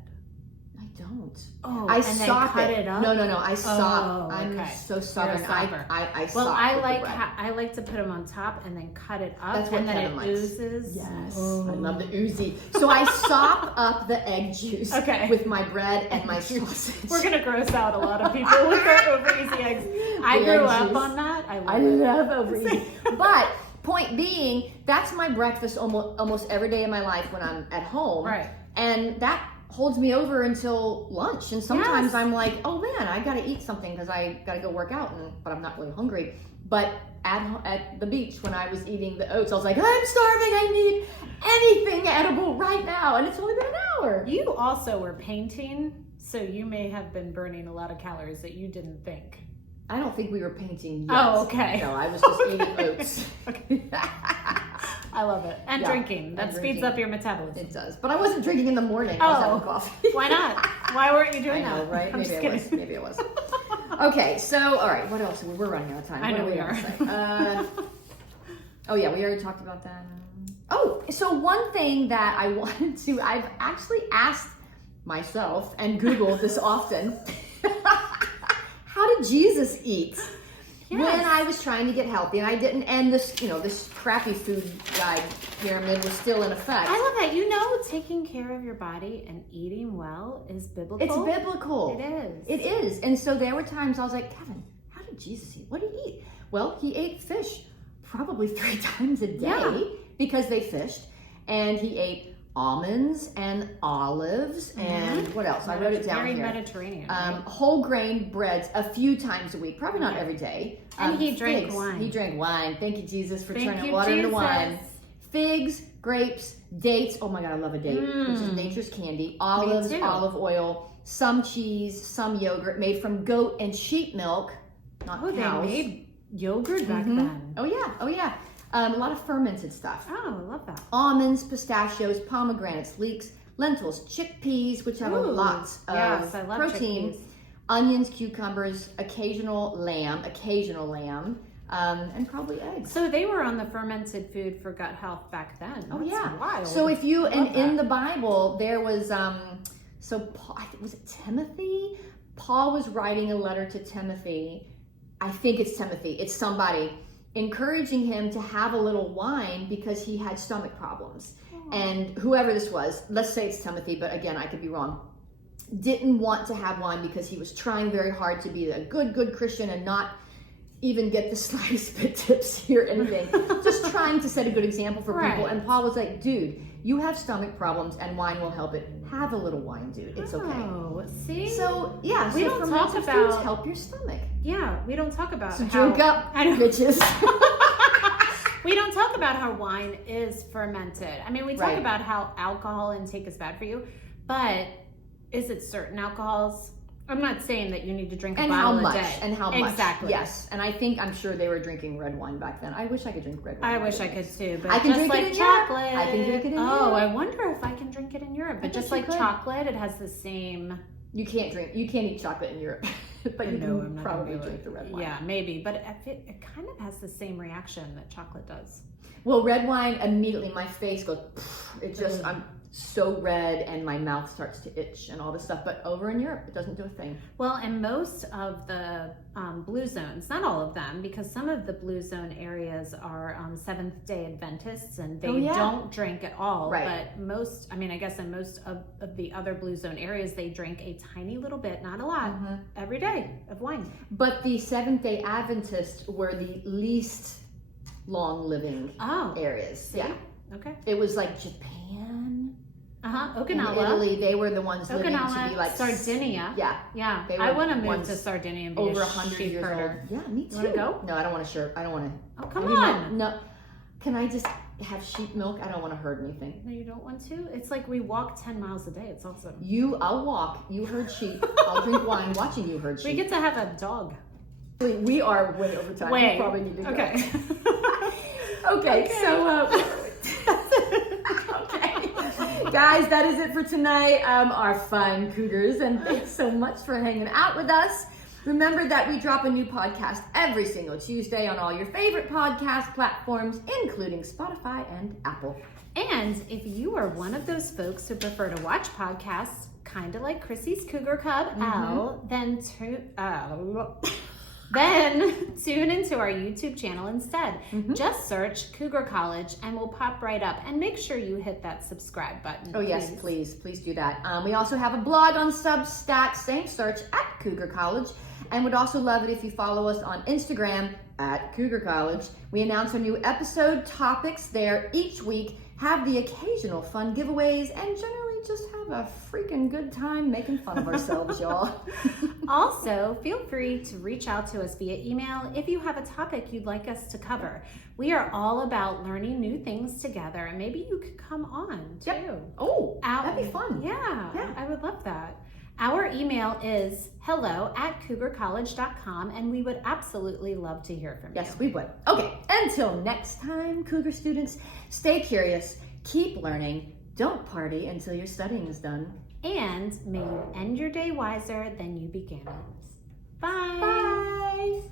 I don't. Oh, I and sop then cut it up? No, I sop. Oh, I'm okay. so southern. You're a sopper. I sop well, I with like the bread. I like to put them on top and then cut it up. That's what and then Kevin it likes. oozes. Yes, Oh. I love the oozy. So I sop up the egg juice with my bread and my sausage. We're gonna gross out a lot of people with their over easy eggs. I grew up on that. I love over easy. But point being, that's my breakfast almost every day of my life when I'm at home. Right. And that holds me over until lunch. And sometimes I'm like, oh man, I gotta eat something because I gotta go work out, but I'm not really hungry. But at the beach, when I was eating the oats, I was like, I'm starving, I need anything edible right now. And it's only been an hour. You also were painting, so you may have been burning a lot of calories that you didn't think. I don't think we were painting yet. Oh, okay. No, I was just eating oats. I love it. And drinking. That speeds up your metabolism. It does. But I wasn't drinking in the morning. I was having coffee. Why not? Why weren't you doing I know, that? right? I'm Maybe I was. Okay, so, all right. What else? We're running out of time. I know we are. Oh, yeah. We already talked about that. Oh, so one thing that I wanted to, I've actually asked myself and Googled this often. How did Jesus eat? Yes. When I was trying to get healthy, and I didn't, and this crappy food guide pyramid was still in effect. I love that. Taking care of your body and eating well is biblical. It's biblical. It is. It is. And so there were times I was like, Kevin, how did Jesus eat? What did he eat? Well, he ate fish probably 3 times a day because they fished, and he ate almonds and olives and what else? I wrote it down here. Very Mediterranean. Right? Whole grain breads a few times a week, probably not every day. And he drank figs. wine. He drank wine. Thank you, Jesus, for Thank turning you, water Jesus. into wine. Figs, grapes, dates. Oh my God, I love a date, which is nature's candy. Olives, olive oil, some cheese, some yogurt made from goat and sheep milk, not cows. They made yogurt back then. Oh yeah. A lot of fermented stuff. Oh, I love that. Almonds, pistachios, pomegranates, leeks, lentils, chickpeas, which have lots of protein. Chickpeas. Onions, cucumbers, occasional lamb, and probably eggs. So they were on the fermented food for gut health back then. That's wild. So if you, and in the Bible, there was, so Paul, was it Timothy? Paul was writing a letter to Timothy. I think it's Timothy. It's somebody encouraging him to have a little wine because he had stomach problems. And whoever this was, let's say it's Timothy, but again, I could be wrong, didn't want to have wine because he was trying very hard to be a good Christian and not even get the slightest bit tipsy or anything. Just trying to set a good example for people. And Paul was like, dude, you have stomach problems and wine will help it. Have a little wine, dude. It's okay. Oh, see? So, we don't talk foods about help your stomach. Yeah, we don't talk about So how... drink up, bitches. We don't talk about how wine is fermented. I mean, we talk about how alcohol intake is bad for you, but is it certain alcohols? I'm not saying that you need to drink a And how bottle much? a day. And how much? Exactly. Yes. And I'm sure they were drinking red wine back then. I wish I could drink red wine. I wish I could too, but I can just drink it like in chocolate. Europe. I can drink it in Oh, Europe. I wonder if I can drink it in Europe. But just like chocolate, it has the same. You can't eat chocolate in Europe, but you No, I'm can not probably gonna do drink it. the red wine. Yeah, maybe, but it kind of has the same reaction that chocolate does. Well, red wine, immediately my face goes, it just, I'm so red and my mouth starts to itch and all this stuff. But over in Europe, it doesn't do a thing. Well, and most of the blue zones, not all of them, because some of the blue zone areas are Seventh-day Adventists and they don't drink at all. Right. But most, I guess in most of the other blue zone areas, they drink a tiny little bit, not a lot, every day of wine. But the Seventh-day Adventists were the least long-living areas. See? Yeah. Okay. It was like Japan. Okinawa. In Italy, they were the ones living to be like Sardinia. Yeah. Yeah. They I were want to move ones to Sardinia and be over a 100 sheep years herder. old. Yeah, me too. You want to go? No, I don't want to. I don't want to. Oh, come on. No. Can I just have sheep milk? I don't want to herd anything. No, you don't want to? It's like we walk 10 miles a day. It's awesome. I'll walk. You herd sheep. I'll drink wine watching you herd sheep. We get to have a dog. We are way over time. We probably need to go. Okay. Okay, so okay, guys, that is it for tonight. Our fine Cougars, and thanks so much for hanging out with us. Remember that we drop a new podcast every single Tuesday on all your favorite podcast platforms, including Spotify and Apple. And if you are one of those folks who prefer to watch podcasts, kind of like Chrissy's Cougar Cub L, then tune into our YouTube channel instead. Just search Cougar College and we'll pop right up. And make sure you hit that subscribe button. Oh, yes, please do that. We also have a blog on Substack, same search at Cougar College. And would also love it if you follow us on Instagram at Cougar College. We announce our new episode topics there each week, have the occasional fun giveaways, and generally just have a freaking good time making fun of ourselves, y'all. Also, feel free to reach out to us via email if you have a topic you'd like us to cover. We are all about learning new things together, and maybe you could come on too. Yep. Oh, that'd be fun. Yeah, I would love that. Our email is hello@cougarcollege.com, and we would absolutely love to hear from you. Yes, we would. Okay, until next time, Cougar students, stay curious, keep learning, don't party until your studying is done. And may you end your day wiser than you began it. Bye. Bye.